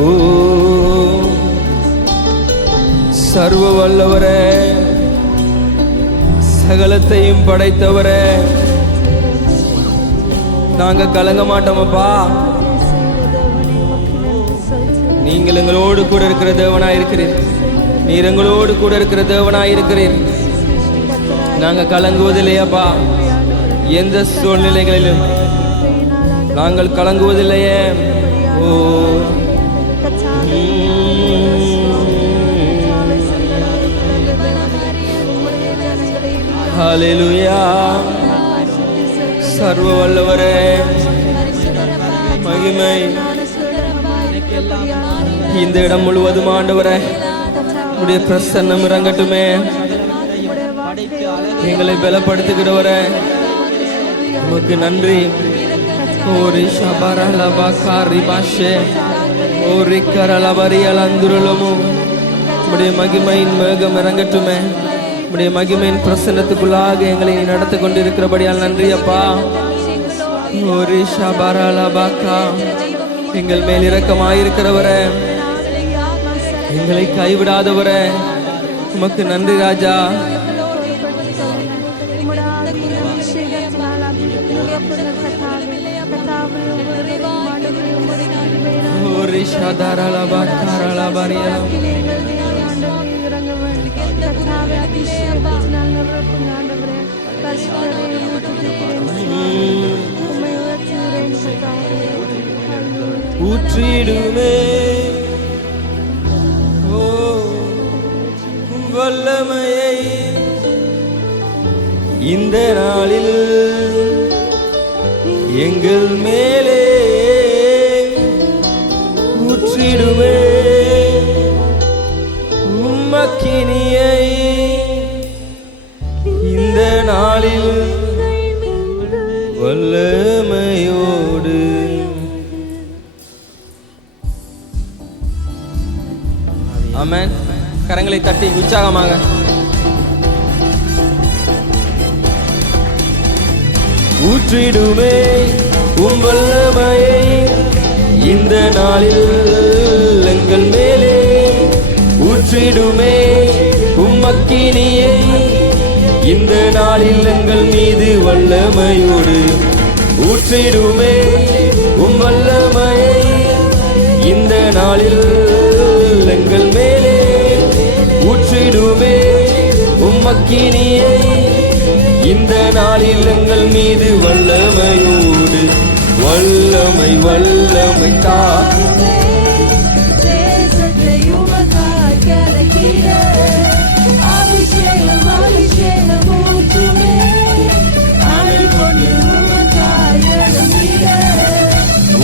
ஓ சர்வ வல்லவரே, சகலத்தையும் படைத்தவரே, நாங்க கலங்க மாட்டோமப்பா. நீங்கள் எங்களோடு கூட இருக்கிற தேவனாய் இருக்கிறீர். நீர் எங்களோடு கூட இருக்கிற தேவனாய் இருக்கிறீர். நாங்க கலங்குவதில்லையாப்பா. எந்த சூழ்நிலைகளிலும் நாங்கள் கலங்குவதில்லையே. ஓ ஹல்லேலூயா. சர்வ வல்லவரே, மகிமை இந்த இடம் முழுவதும் ஆண்டவரே, உடைய பிரசன்னம் இறங்கட்டுமே. எங்களை பலப்படுத்துகிறவரே, உமக்கு நன்றி. ஓரி ஷபரலபா காரிபாஷே ஓரி கரலபரியலந்துருளமு. உடைய மகிமையின் மேகம் இறங்கட்டுமே. உடைய மகிமையின் பிரசன்னத்துக்குள்ளாக எங்களை நடத்தி கொண்டிருக்கிறபடியால் நன்றி அப்பா. ஓரி ஷபரலபாக்கா, எங்கள் மேல் இரக்கமாயிருக்கிறவரே, எங்களை கைவிடாதவரே, உமக்கு நன்றி ராஜா. ஊற்றிடுமே ஓ வல்லமையை இந்த நாளில் எங்கள் மேலே ஊற்றிடுமே. உம்மக்கினியை இந்த நாளில் வல்லமையோடு. ஆமென். கரங்களை தட்டி உற்சாகமாக ஊற்றிடுமே உம் வல்லமையை இந்த நாளில் எங்கள் மேலே ஊற்றிடுமே. உம் அக்கினியை இந்த நாளில் எங்கள் மீது வல்லமையோடு ஊற்றிடுமே. உம் வல்லமையை இந்த நாளில் எங்கள் மேலே ஊற்றிடுமே. உம் அக்கினியை இந்த நாளில் எங்கள் மீது வல்லமையோடு. வல்லமை வல்லமை தாக்குமே.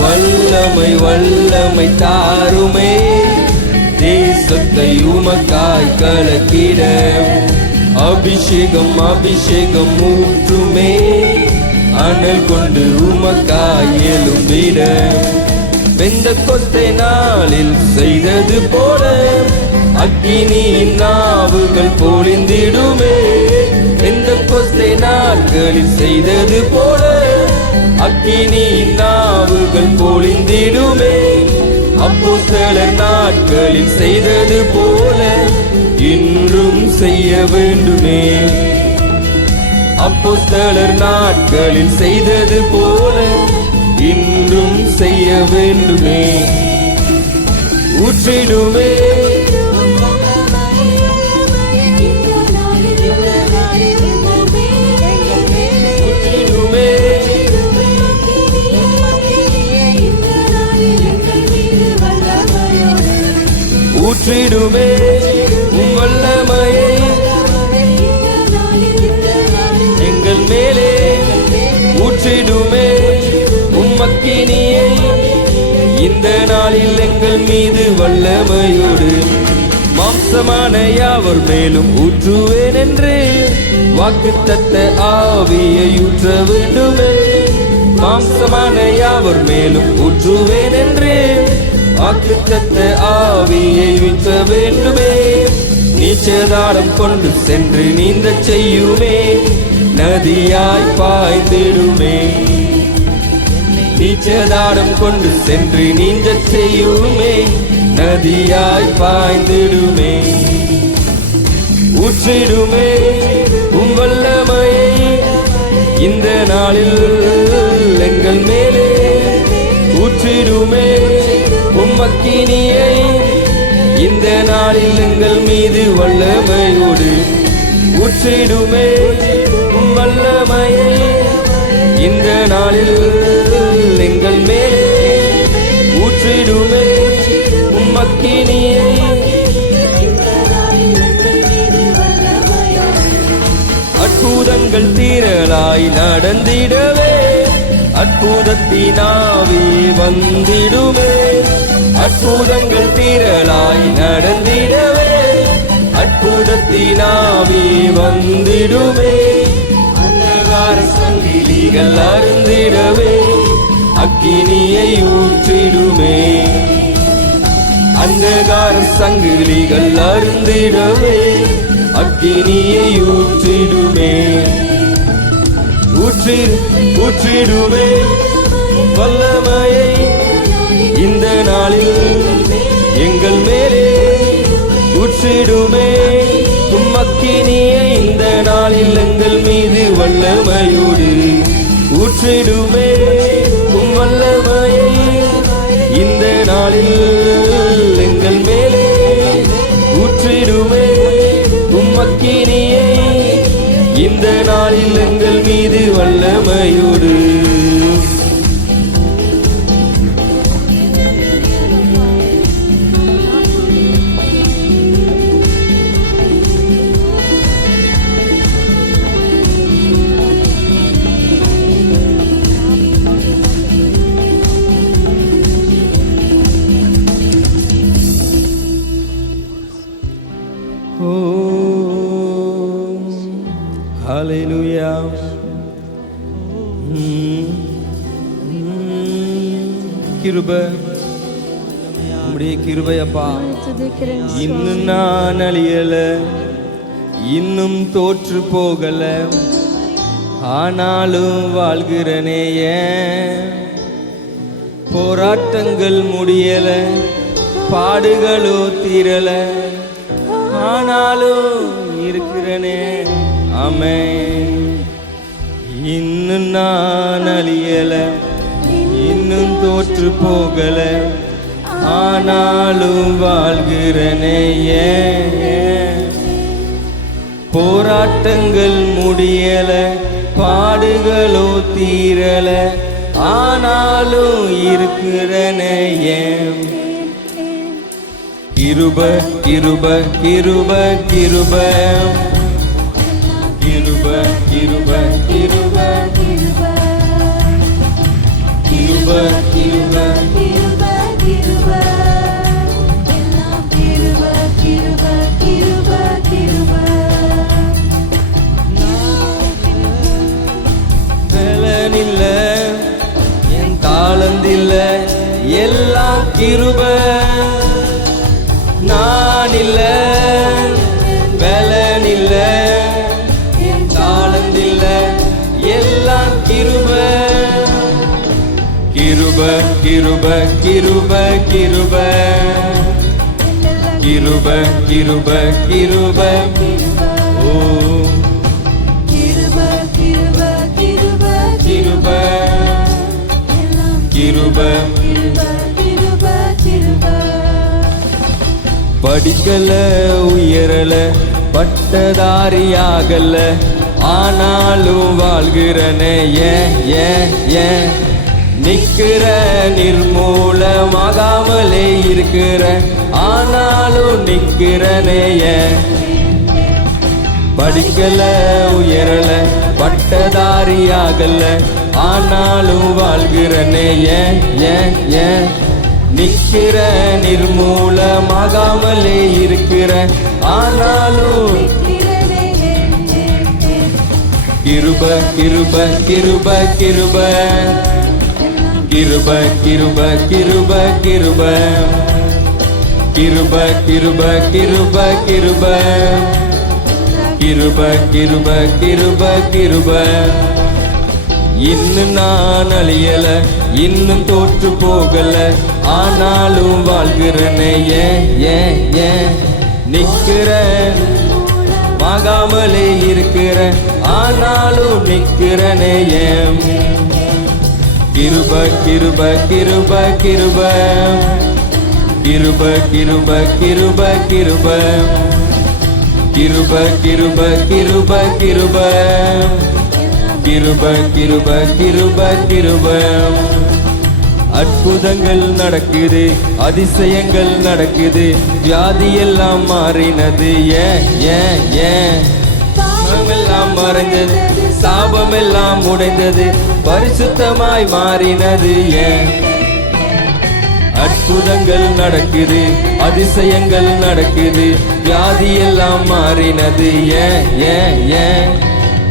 வல்லமை வல்லமை தாருமே. தேசத்தை உமக்காய் கலக்கிட அபிஷேகம் அபிஷேகம் ஊற்றுமே. அனல் கொண்டு உமக்காய் எழும்பிட பெந்தெக்கோஸ்தே நாளில் செய்தது போல அக்கினியின் நாவுகள் பொழிந்திடுமே. எந்த கொஸ்தே நாட்களில் செய்தது போல அக்கினியின் நாவுகள் பொழிந்திடுமே. அப்போஸ்தலர் நாட்களில் செய்தது போல இன்றும் செய்ய வேண்டுமே. அப்போஸ்தலர் நாட்களில் செய்தது போல இன்றும் செய்ய வேண்டுமே. ஊற்றிடுமே ஊற்றிடுமே உம் வல்லமையை எங்கள் மேலே. ஊற்றிடுமே உம் அக்கினியை இந்த நாளில் எங்கள் மீது வல்லமையோடு. மாம்சமான யாவர் மேலும் ஊற்றுவேன் என்று வாக்குத்தத்த ஆவியை ஊற்ற வேண்டுமே. மாம்சமான யாவர் மேலும் ஊற்றுவேன் என்று வாக்குத்தத்த ஆவியை ஊற்ற வேண்டுமே. நீச்சதாரம் கொண்டு சென்று நீந்த செய்யுமே. நதியாய் பாய்ந்திடுமே. நீச்சதாரம் கொண்டு சென்று நீந்த செய்யுமே. நதியாய் பாய்ந்திடுமே. ஊற்றிடுமே உம் வல்லமையை இந்த நாளில் எங்கள் மேலே. ஊற்றிடுமே உம் அக்கினியை இந்த நாளில் எங்கள் மீது வல்லமையோடு. ஊற்றிடுமே உம் வல்லமையை இந்த நாளில் எங்கள் மேலே. ஊற்றிடுமே உம் அக்கினியை அற்புதங்கள் தீரலாய் நடந்திடவே. அற்புதத்தினாவே வந்திடுமே. அற்புதங்கள் தீரலாய் நடந்திடவே. அற்புதத்தினாவே வந்திடுமே. அந்தகார சங்கிலிகள் அருந்திடவே. அக்கினியை ஊற்றிடுமே. அந்தகார சங்கிலிகள் அருந்திடவே. அக்கினியை ஊற்றிடுமே. ஊற்றிடுமே வல்லமையை இந்த நாளில் எங்கள் மேலே. ஊற்றிடுமே உம் அக்கினியை இந்த நாளில் எங்கள் மீது வல்லமையோடு. ஊற்றிடுமே உம் வல்லமையை இந்த நாளில் எங்கள் மேலே. ஊற்றிடுமே உம் அக்கினியை இந்த நாளில் எங்கள் மீது வல்லமையோடு. ஹல்லேலூயா. கிருபை உம்முடைய கிருபையப்பா. இன்னும் நான் அழியல, இன்னும் தோற்று போகல, ஆனாலும் வாழ்கிறனே. ஏன் போராட்டங்கள் முடியல, பாடுகளோ தீரல, ஆனாலும் இருக்கிறனே. ஆமென். இன்னும் நான் அழியல, இன்னும் தோற்று போகல, ஆனாலும் வாழ்கிறனே. ஏன் போராட்டங்கள் முடியல, பாடுகளோ தீரல, ஆனாலும் இருக்கிறனே. ஏன் கிருப கிருப கிருப கிருப கிருப கிருப கிருப கிருப கிருப பலனில்ல, என் தாளந்தில்ல, எல்லாம் கிருப. நான் இல்ல கிருப கிருப கிருப கிருப கிருப கிருப ஓ கிருப கிருப கிருப கிருப கிருப கிருப கிருப கிருப படிக்கல உயரல பட்டதாரியாகல ஆனாலும் வாழ்கிறனே ஏன் நிக்கிற நிர்மூலமாகாமலே இருக்கிற ஆனாலும் நிக்கிறனே படிக்கல உயரல பட்டதாரியாகல ஆனாலும் வாழ்கிறனே ஏன் நிக்கிற நிர்மூலமாகாமலே இருக்கிற ஆனாலும் கிருப கிருப கிருப கிருப கிருப கிருப கிருப கிருப கிருப கிருப கிருப கிருப கிருப கிருப கிருப கிருப இன்னும் நான் அழியல இன்னும் தோற்று போகல ஆனாலும் வாழ்கிறனே ஏன் நிக்கிறேன் மாகாமலே இருக்கிற ஆனாலும் நிக்கிறனே ஏன் கிருப கிருப கிருப கிருப கிருப கிருப கிருப கிருப கிருப கிருப கிருப கிருப கிருப கிருப கிருப கிருப அற்புதங்கள் நடக்குது அதிசயங்கள் நடக்குது வியாதி எல்லாம் மாறினது ஏன் எல்லாம் மறைந்தது சாபம் எல்லாம் உடைந்தது பரிசுத்தமாய் மாறினது ஏன் அற்புதங்கள் நடக்குது அதிசயங்கள் நடக்குது வியாதி எல்லாம் மாறினது ஏன்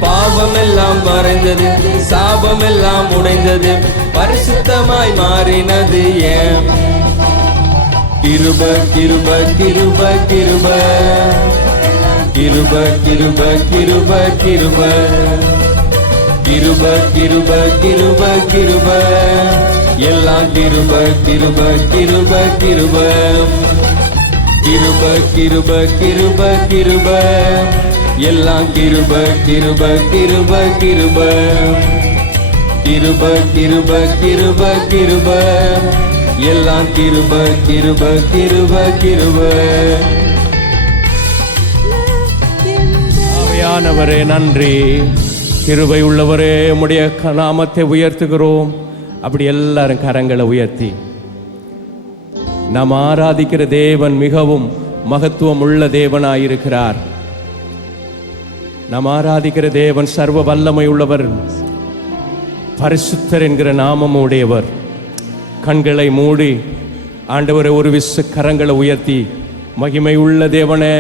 பாவம் எல்லாம் மறைந்தது சாபம் எல்லாம் உடைந்தது பரிசுத்தமாய் மாறினது ஏன் கிருப கிருப கிருப கிருப கிருப கிருப கிருப கிருப கிருப கிருப கிருப கிருப எல்லாம் கிருப கிருப கிருப கிருப கிருப கிருப கிருப கிருப எல்லாம் கிருப கிருப கிருப கிருப கிருப கிருப கிருப கிருப எல்லாம் கிருப கிருப கிருப கிருப ஆவியானவரே நன்றி. கிருபை உள்ளவரே உம்முடைய நாமத்தை உயர்த்துகிறோம். அப்படி எல்லாரும் கரங்களை உயர்த்தி நாம் ஆராதிக்கிற தேவன் மிகவும் மகத்துவம் உள்ள தேவனாயிருக்கிறார். நாம் ஆராதிக்கிற தேவன் சர்வ வல்லமை உள்ளவர், பரிசுத்தர் என்கிற நாமம் உடையவர். கண்களை மூடி ஆண்டவரை ஒரு கரங்களை உயர்த்தி மகிமை உள்ள தேவனே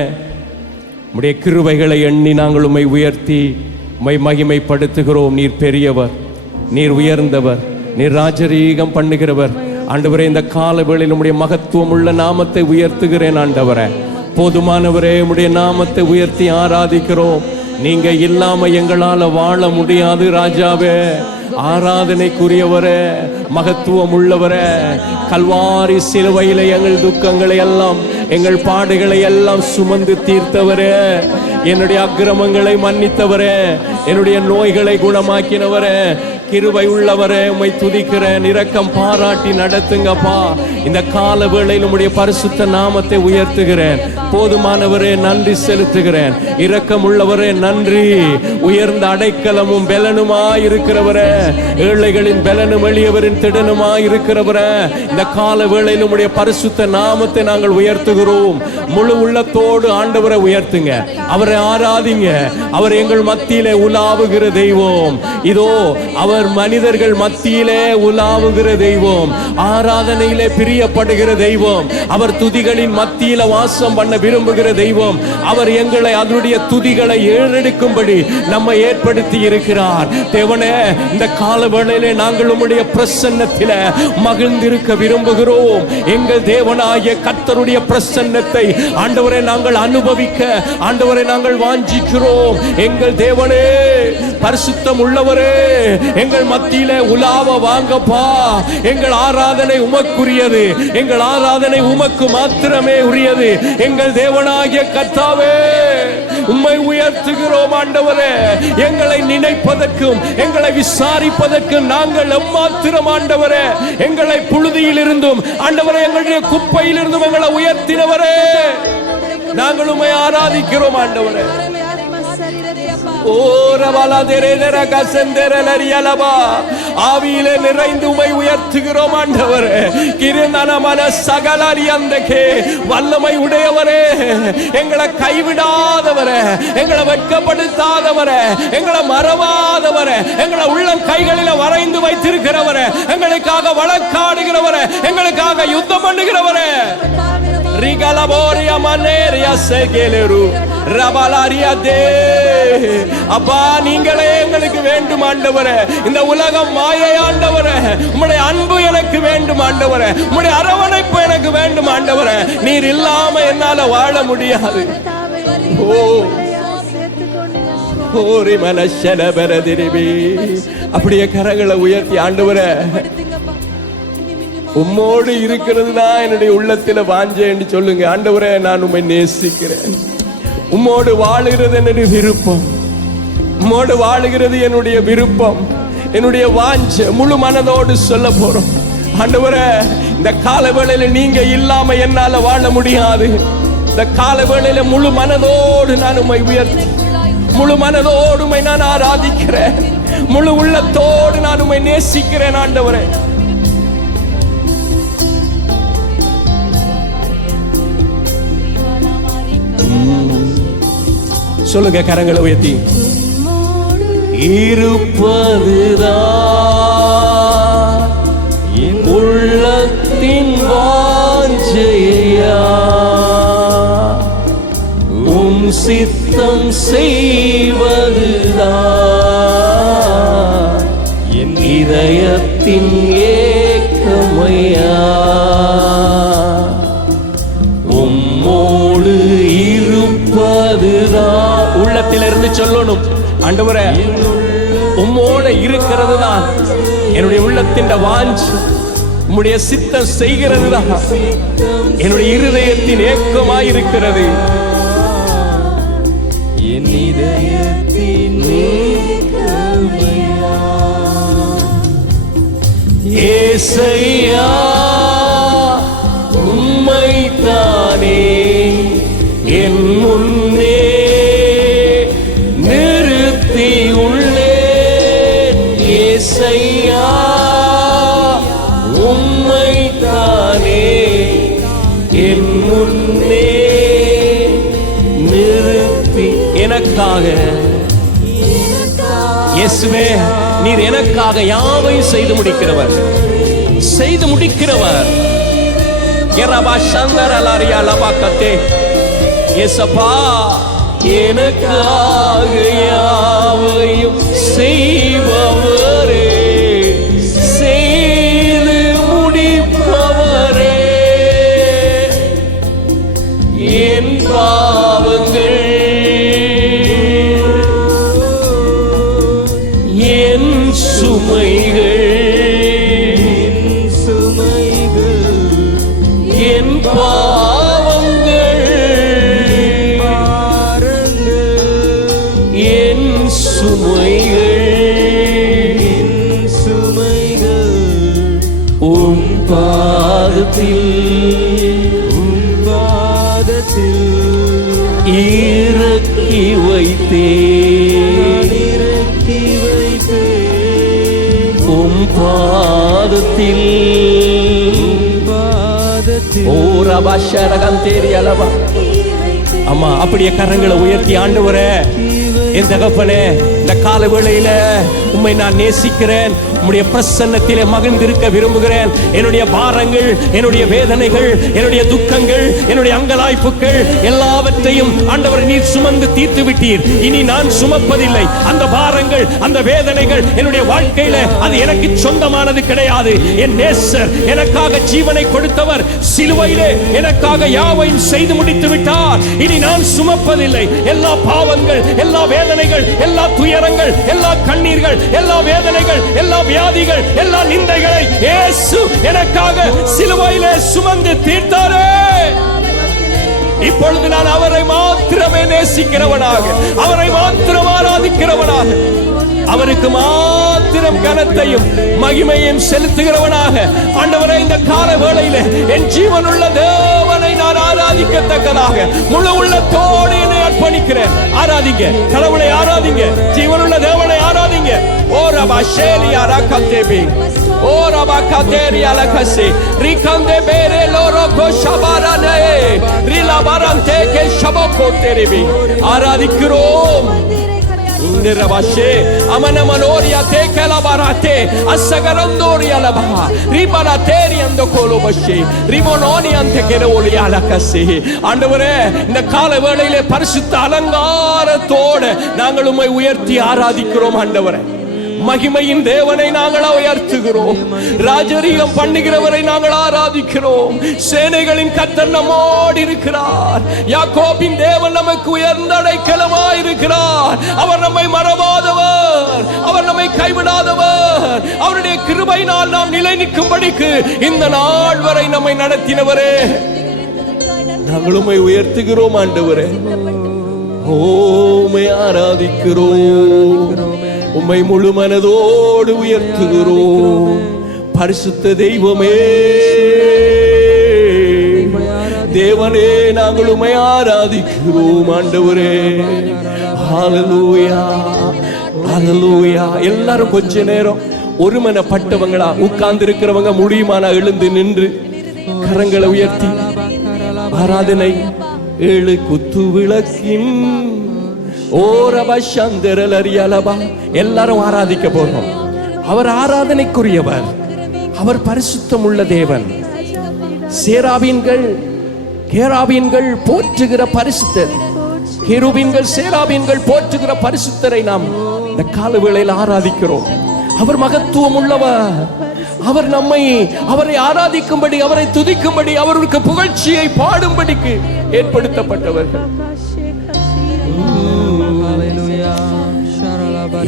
உம்முடைய கிருபைகளை எண்ணி நாங்கள் உம்மை உயர்த்தி உம்மை மகிமைப்படுத்துகிறோம். நீர் பெரியவர், நீர் உயர்ந்தவர், நீர் ராஜரீகம் பண்ணுகிறவர். ஆண்டவரே இந்த கால வேளையில் உம்முடைய மகத்துவம் உள்ள நாமத்தை உயர்த்துகிறேன். ஆண்டவரே போதுமானவரே உம்முடைய நாமத்தை உயர்த்தி ஆராதிக்கிறோம். நீங்க இல்லாம எங்களால வாழ முடியாது ராஜாவே. ஆராதனைக்குரியவரே, மகத்துவம் உள்ளவரே, கல்வாரி சிலுவையில எங்கள் துக்கங்களை எல்லாம் எங்கள் பாடுகளை எல்லாம் சுமந்து தீர்த்தவரே, என்னுடைய அக்கிரமங்களை மன்னித்தவரே, என்னுடைய நோய்களை குணமாக்கினவரே, கிருபை உள்ளவரே உம்மை துதிக்கிறேன். இரக்கம் பாராட்டி நடத்துங்கப்பா. இந்த கால வேளையில் உம்முடைய பரிசுத்த நாமத்தை உயர்த்துகிறேன். போதுமானவரே நன்றி செலுத்துகிறேன். இரக்கம் உள்ளவரே நன்றி. உயர்ந்த அடைக்கலமும் பெலனுமாய் இருக்கிறவரே, ஏழைகளின் பெலனும் எளியவரின் திடனுமாய் இருக்கிறவரே, இந்த கால வேளையில் உம்முடைய பரிசுத்த நாமத்தை நாங்கள் உயர்த்துகிறோம். முழு உள்ளத்தோடு ஆண்டவரை உயர்த்துங்க, அவரை ஆராதிங்க. அவர் எங்கள் மத்தியிலே உலாவுகிற தெய்வம். இதோ அவர் மனிதர்கள் மத்தியிலே உலாவுகிற தெய்வம், ஆராதனையிலே பிரியப்படுகிற தெய்வம். அவர் துதிகளின் மத்தியில வாசம் பண்ண விரும்புகிற தெய்வம். அவர் எங்களை அதனுடைய துதிகளை ஏறெடுக்கும்படி நம்மை ஏற்படுத்தி இருக்கிறார். தேவனே, இந்த கால வேளையிலே நாங்கள் உம்முடைய பிரசன்னத்தில மகிழ்ந்திருக்க விரும்புகிறோம். எங்கள் தேவனாகிய கர்த்தருடைய பிரசன்னத்தை ஆண்டவரை நாங்கள் அனுபவிக்க ஆண்டவரை நாங்கள் வாஞ்சிக்கிறோம். எங்கள் தேவனே, பரிசுத்தம் உள்ளவரே, எங்கள் மத்தியிலே உலாவ வாங்கப்பா. எங்கள் ஆராதனை உமக்குரியது, எங்கள் ஆராதனை உமக்கு மாத்திரமே உரியது. எங்கள் தேவனாகிய கர்த்தாவே, உம்மை உயர்த்துகிறோம் ஆண்டவரே. எங்களை நினைப்பதற்கும் எங்களை விசாரிப்பதற்கும் நாங்கள் எம்மாத்திரம் ஆண்டவரே. எங்களை புழுதியில் இருந்தும் ஆண்டவரே, எங்களுடைய குப்பையில் இருந்தும் எங்களை உயர்த்தினவரே, நாங்கள் உம்மை ஆராதிக்கிறோம் ஆண்டவரே. ஆவியிலே நிறைந்து உம்மை உயர்த்துகிறோம் ஆண்டவரே. கிருநனமன சகலரியந்தகே, வல்லமை உடையவரே, எங்களை கைவிடாதவரே, எங்களை வெட்கப்படுத்தாதவரே, எங்களை மறவாதவரே, எங்களை உள்ளம் கைகளில் வரைந்து வைத்திருக்கிறவரே, எங்களுக்காக வழக்காடுகிறவரே, எங்களுக்காக யுத்தம் பண்ணுகிறவரே. ரிகலபோரியா மனேரியா செகேலரு ரபலாரியா தே. அப்பா, நீங்களே எங்களுக்கு வேண்டும் ஆண்டவரே. இந்த உலகம் மாயை ஆண்டவரே. உம்முடைய அன்பு எனக்கு வேண்டும் ஆண்டவரே. உம்முடைய அரவணைப்பு எனக்கு வேண்டும் ஆண்டவரே. நீர் இல்லாம என்னால வாழ முடியாது. ஓரி மனசன பெறதிரிபி. அப்படியே கரங்களை உயர்த்தி ஆண்டவரே, உம்மோடு இருக்கிறது தான் என்னுடைய உள்ளத்துல வாஞ்சேன்னு சொல்லுங்க. ஆண்டவரே, நான் உம்மை நேசிக்கிறேன். உம்மோடு வாழுகிறது என்னுடைய விருப்பம். உம்மோடு வாழுகிறது என்னுடைய விருப்பம், என்னுடைய வாஞ்ச. முழு மனதோடு சொல்ல போறோம். ஆண்டவரே, இந்த கால வேளையில நீங்க இல்லாம என்னால வாழ முடியாது. இந்த கால வேளையில முழு மனதோடு நான் உம்மை உயர்த்தி, முழு மனதோடு உம்மை நான் ஆராதிக்கிறேன். முழு உள்ளத்தோடு நான் உம்மை நேசிக்கிறேன் ஆண்டவரே. சொல்லுங்க கரங்களை உயர்த்தி. இருப்பதுதான் என் உள்ளத்தின் வாஞ்சையா, உம் சித்தம் செய்வதுதான் என் இதயத்தின் ஏக்கமையா. உம்மோடு இருப்பதுதான். உள்ளத்திலிருந்து சொல்லணும், ஆண்டவரே, உம்மோட இருக்கிறது தான் என்னுடைய உள்ளத்தின் வாஞ்சி. உம்முடைய சித்தம் செய்கிறது தான் என்னுடைய இருதயத்தின் ஏக்கமாய் இருக்கிறது. என் இதயத்தின் ஏக்கமையா. ஏசையா, உம்மைத்தானே என் முன்னே நிறுத்தி உள்ளேன். ஏசையா, உம்மைத்தானே என் முன்னே நிறுத்தி. எனக்காக இயேசுவே, நீர் எனக்காக யாவையும் செய்து முடிக்கிறவர், செய்து முடிக்கிறவர். ஏசப்பா, எனக்காக யாவையும் செய்பவரே, செய்து முடிப்பவரே. என் பாவங்கள், என் சுமைகள், என் பாவங்கள், என் சுமைகள் உம் பாதத்தில் இறக்கி வைத்தேன். உம் பாதத்தில். அம்மா, அப்படியே கரங்களை உயர்த்தி ஆண்டவரே, என் தகப்பனே, இந்த கால வேளையில உம்மை நான் நேசிக்கிறேன். உம்முடைய பிரசன்னத்திலே மகிழ்ந்திருக்க விரும்புகிறேன். என்னுடைய பாரங்கள், என்னுடைய வேதனைகள், என்னுடைய துக்கங்கள், என்னுடைய அங்கலாய்ப்புகள் எல்லாவற்றையும் ஆண்டவர் நீர் சுமந்து தீர்த்து விட்டீர். இனி நான் சுமப்பதில்லை. அந்த பாரங்கள், அந்த வேதனைகள் என்னுடைய வாழ்க்கையில அது எனக்கு சொந்தமானது கிடையாது. என் நேசர் எனக்காக ஜீவனை கொடுத்தவர் சிலுவையிலே எனக்காக யாவையும் செய்து முடித்து விட்டார். இனி நான் சுமப்பதில்லை. எல்லா பாவங்கள், எல்லா வேதனைகள், எல்லா துயரங்கள், எல்லா கண்ணீர்கள், எல்லா வேதனைகள், எல்லா வியாதிகள், எல்லா நிந்தைகளை இயேசு எனக்காக சிலுவையிலே சுமந்து தீர்த்தாரே. இப்பொழுது நான் அவரை மாத்திரமே நேசிக்கிறவனாக, அவரை மாத்திரம் ஆராதிக்கிறவனாக, அவருக்கு மாத்திரம் கனத்தையும் மகிமையும் செலுத்துகிறவனாக ஆண்டவரே இந்த கால வேளையிலே என் ஜீவனுள்ள தேவனை நான் ஆராதிக்கத்தக்கதாக முழு உள்ளத்தோடு என்னை அர்ப்பணிக்கிறேன். ஆராதிங்க, கடவுளை ஆராதிங்க, ஜீவனுள்ள தேவனை ஆராதிங்க. ஓ ரபா ஷேலியா ரகதேபி, ஓ ரபா கதேரியா லகசி ரிகந்தே பேரே லோரோ கோஷபாரானே ரிலா பாரந்தே கே ஷபோகோ தேரிபி. ஆராதிக்கிறோம். அமனமனோரியா தேக்கலா பாராத்தே அசகரந்தோரியா லபா ரிபலா தேரியந்தோ கோலோபஷி ரிமோனோனியந்தே கெரோலியா லகசி. ஆண்டவரே இந்த கால வேளையிலே பரிசுத்த அலங்காரத்தோடு நாங்கள் உம்மை உயர்த்தி ஆராதிக்கிறோம். ஆண்டவரே மகிமையின் தேவனை நாங்கள் உயர்த்துகிறோம். ராஜரீகம் பண்ணுகிறவரை நாங்கள் ஆராதிக்கிறோம். சேனைகளின் கர்த்தர் நம்மோடு இருக்கிறார். யாக்கோபின் தேவன் நமக்கு உயர்ந்த அடைக்கலமாய் இருக்கிறார். அவர் நம்மை மறவாதவர், அவர் நம்மை கைவிடாதவர். அவருடைய கிருபையினால் நாம் நிலை நிற்கும்படிக்கு இந்த நாள் வரை நம்மை நடத்தினவரே, நாங்கள் உம்மை உயர்த்துகிறோம். ஆண்டவரே உம்மை ஆராதிக்கிறோம். உம்மை முழு மனதோடு உயர்த்துகிறோம். பரிசுத்த தெய்வமே, தேவனே, நாங்கள் உம்மை ஆராதிக்கிறோம். ஆண்டவரே ஹல்லேலூயா, ஹல்லேலூயா. எல்லாரும் கொஞ்ச நேரம் ஒருமனப்பட்டவங்களா உட்கார்ந்து இருக்கிறவங்க முடியுமானா எழுந்து நின்று கரங்களை உயர்த்தி ஆராதனை. 7 குத்து விளக்கின் எல்லாரும் ஆராதிக்க போறோம். அவர் ஆராதனைக்குரியவர், அவர் பரிசுத்தம் உள்ள தேவன். சேராபீன்கள் கேராபீன்கள் போற்றுகிற பரிசுத்தர், கேருபீன்கள் சேராபீன்கள் போற்றுகிற பரிசுத்தரை நாம் இந்த கால வேளையில் ஆராதிக்கிறோம். அவர் மகத்துவம் உள்ளவர். அவர் நம்மை அவரை ஆராதிக்கும்படி, அவரை துதிக்கும்படி, அவருக்கு புகழ்ச்சியை பாடும்படிக்கு ஏற்படுத்தப்பட்டவர்கள்.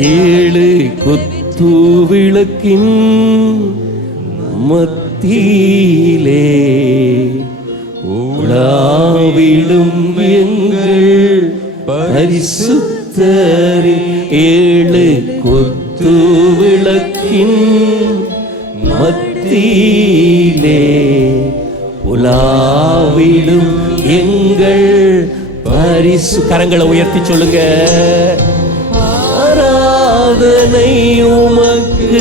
7 குத்து விளக்கின் மத்தியிலே உலாவிடும் எங்கள் பரிசுத்தரே. 7 குத்து விளக்கின் மத்தியிலே உலாவிடும் எங்கள் பரிசு. கரங்களை உயர்த்தி சொல்லுங்க. ஆராதனை உமக்கு,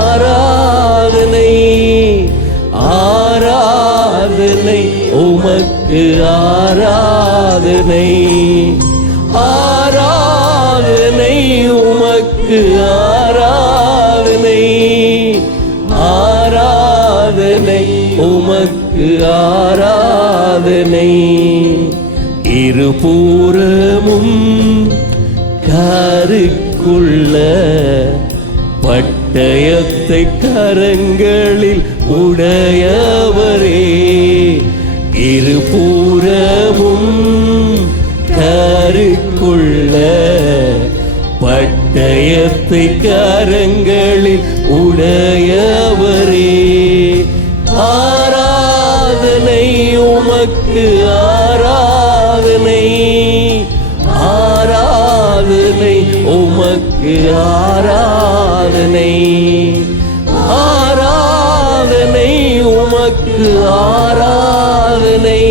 ஆராதனை, ஆராதனை உமக்கு, ஆராதனை, ஆராதனை உமக்கு, ஆராதனை, ஆராதனை உமக்கு, ஆராதனை. இருபுறமும் கருக்குள்ள பட்டயத்தை கரங்களில் உடையவரே. இருபுறமும் கருக்குள்ள பட்டயத்தை கரங்களில் உடையவரே. ஆராதனை உமக்கு, ஆராதனை, ஆராதனை உமக்கு, ஆராதனை, ஆராதனை உமக்கு, ஆராதனை,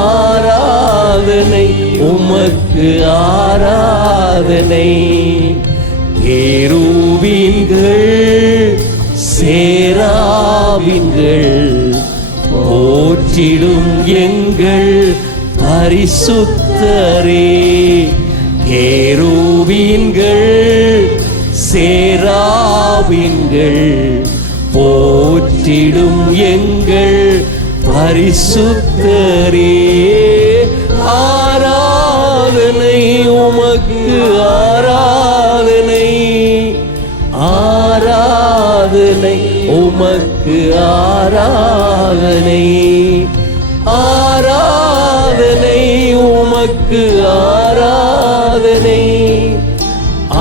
ஆராதனை உமக்கு, ஆராதனை. கேருபீன்கள் சேராபீன்கள் போற்றிடும் எங்கள் பரிசுத்தரே. கேருபீன்கள் சேராபீன்கள் போற்றிடும் எங்கள் பரிசுத்தரே. ஆராதனை உமக்கு ஆராதனை, ஆராதனை உமக்கு ஆராதனை, ஆராதனை உமக்கு ஆராதனை,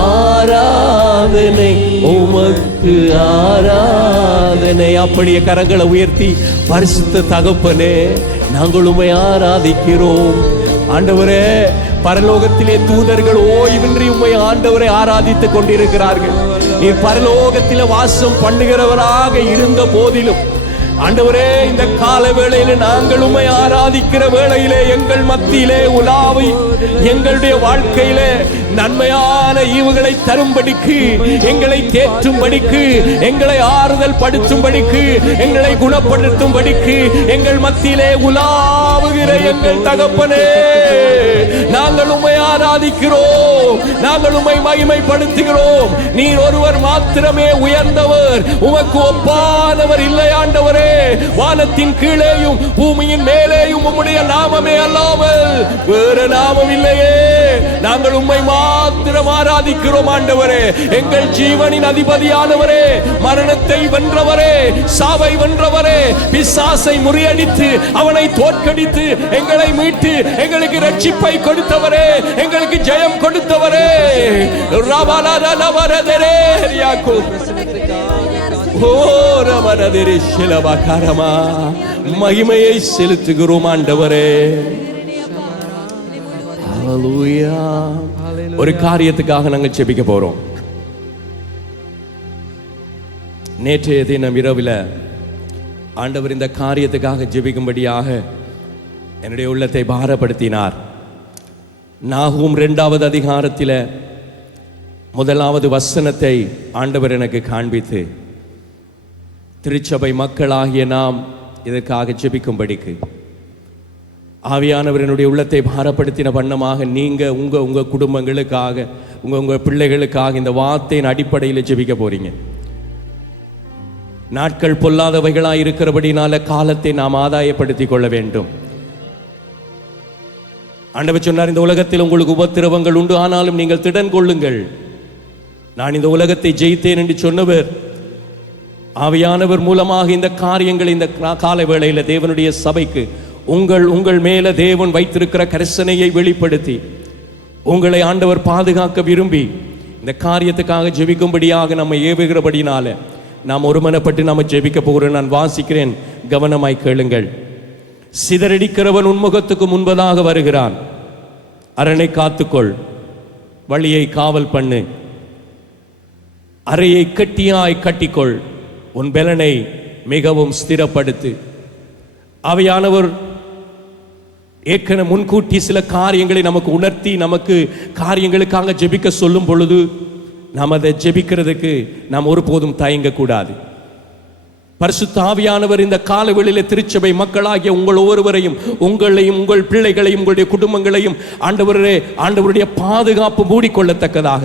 ஆராதனை உமக்கு ஆராதனை. அப்படியே கரங்களை உயர்த்தி பரிசுத்த தகப்பனே நாங்கள் உம்மை ஆராதிக்கிறோம். ஆண்டவரே, பரலோகத்திலே தூதர்கள் ஓய்வின்றி உம்மை ஆண்டவரை ஆராதித்துக் கொண்டிருக்கிறார்கள். நீர் பரலோகத்திலே வாசம் பண்ணுகிறவராக இருந்த போதிலும் ஆண்டவரே, இந்த கால வேளையிலே நாங்கள் உம்மை ஆராதிக்கிற வேளையிலே எங்கள் மத்தியிலே உலாவி எங்களுடைய வாழ்க்கையிலே நன்மையான ஈவுகளை தரும்படிக்கு, எங்களை தேற்றும்படிக்கு, எங்களை ஆறுதல் படுத்தும்படிக்கு, எங்களை குணப்படுத்தும்படிக்கு எங்கள் மத்தியிலே உலாவுகிற எங்கள் தகப்பனே, நாங்கள் உம்மை ஆராதிக்கிறோம், நாங்கள் உம்மை மகிமைப்படுத்துகிறோம். நீர் ஒருவர் மாத்திரமே உயர்ந்தவர், உமக்கு ஒப்பானவர் இல்லை ஆண்டவரே. வானத்தின் கீழேயும் பூமியின் மேலேயும் உம்முடைய நாமமே அல்லாமல் வேறு நாமம் இல்லையே. நாங்கள் உம்மை மாத்திரம் ஆராதிக்கிறோம் ஆண்டவரே. எங்கள் ஜீவனின் அதிபதியானவரே, மரணத்தை வென்றவரே, சாவை வென்றவரே, பிசாசை முறியடித்து அவனை தோற்கடித்து எங்களை மீட்டு எங்களுக்கு ரட்சிப்பை கொடுத்தவரே, எங்களுக்கு ஜெயம் கொடுத்தவரே, மகிமையை செலுத்துகிறோம் ஆண்டவரே. ஒரு காரியத்துக்காக நாங்கள் ஜெபிக்க போறோம். நேற்றைய தினம் இரவில் ஆண்டவர் இந்த காரியத்துக்காக ஜெபிக்கும்படியாக என்னுடைய உள்ளத்தை பாரப்படுத்தினார். நாகூம் 2வது அதிகாரத்தில் 1வது வசனத்தை ஆண்டவர் எனக்கு காண்பித்து, திருச்சபை மக்களாகிய நாம் இதற்காக ஜெபிக்கும்படிக்கு ஆவியானவர் என்னுடைய உள்ளத்தை பாரப்படுத்தின வண்ணமாக நீங்க உங்க குடும்பங்களுக்காக, உங்க பிள்ளைகளுக்காக இந்த வார்த்தையின் அடிப்படையில் ஜெபிக்க போறீங்க. நாட்கள் பொல்லாதவைகளாய் இருக்கிறபடினால காலத்தை நாம் ஆதாயப்படுத்திக் கொள்ள வேண்டும். ஆண்டவர் சொன்னார், இந்த உலகத்தில் உங்களுக்கு உபத்திரவங்கள் உண்டு, ஆனாலும் நீங்கள் திடன் கொள்ளுங்கள், நான் இந்த உலகத்தை ஜெயித்தேன் என்று சொன்னவர். ஆவியானவர் மூலமாக இந்த காரியங்கள் இந்த கால வேளையில் தேவனுடைய சபைக்கு உங்கள் மேல தேவன் வைத்திருக்கிற கரிசனையை வெளிப்படுத்தி உங்களை ஆண்டவர் பாதுகாக்க விரும்பி இந்த காரியத்துக்காக ஜெபிக்கும்படியாக நம்ம ஏவுகிறபடினால நாம் ஒருமனப்பட்டு நாம ஜெபிக்க போகிறோம். நான் வாசிக்கிறேன், கவனமாய் கேளுங்கள். சிதறடிக்கிறவன் உன்முகத்துக்கு முன்பதாக வருகிறான், அரணை காத்துக்கொள், வழியை காவல் பண்ணு, அறையை கட்டியாய் கட்டிக்கொள், உன் பெலனை மிகவும் ஸ்திரப்படுத்து. ஆவியானவர் ஏற்கனவே முன்கூட்டி சில காரியங்களை நமக்கு உணர்த்தி நமக்கு காரியங்களுக்காக ஜெபிக்க சொல்லும் பொழுது நாம் அதை ஜெபிக்கிறதுக்கு நாம் ஒருபோதும் தயங்க கூடாது. பரிசுத்த ஆவியானவர் இந்த காலவெளியிலே திருச்சபை மக்களாகிய உங்கள் ஒவ்வொருவரையும், உங்களையும், உங்கள் பிள்ளைகளையும், உங்களுடைய குடும்பங்களையும் ஆண்டவருடைய பாதுகாப்பு மூடிக்கொள்ளத்தக்கதாக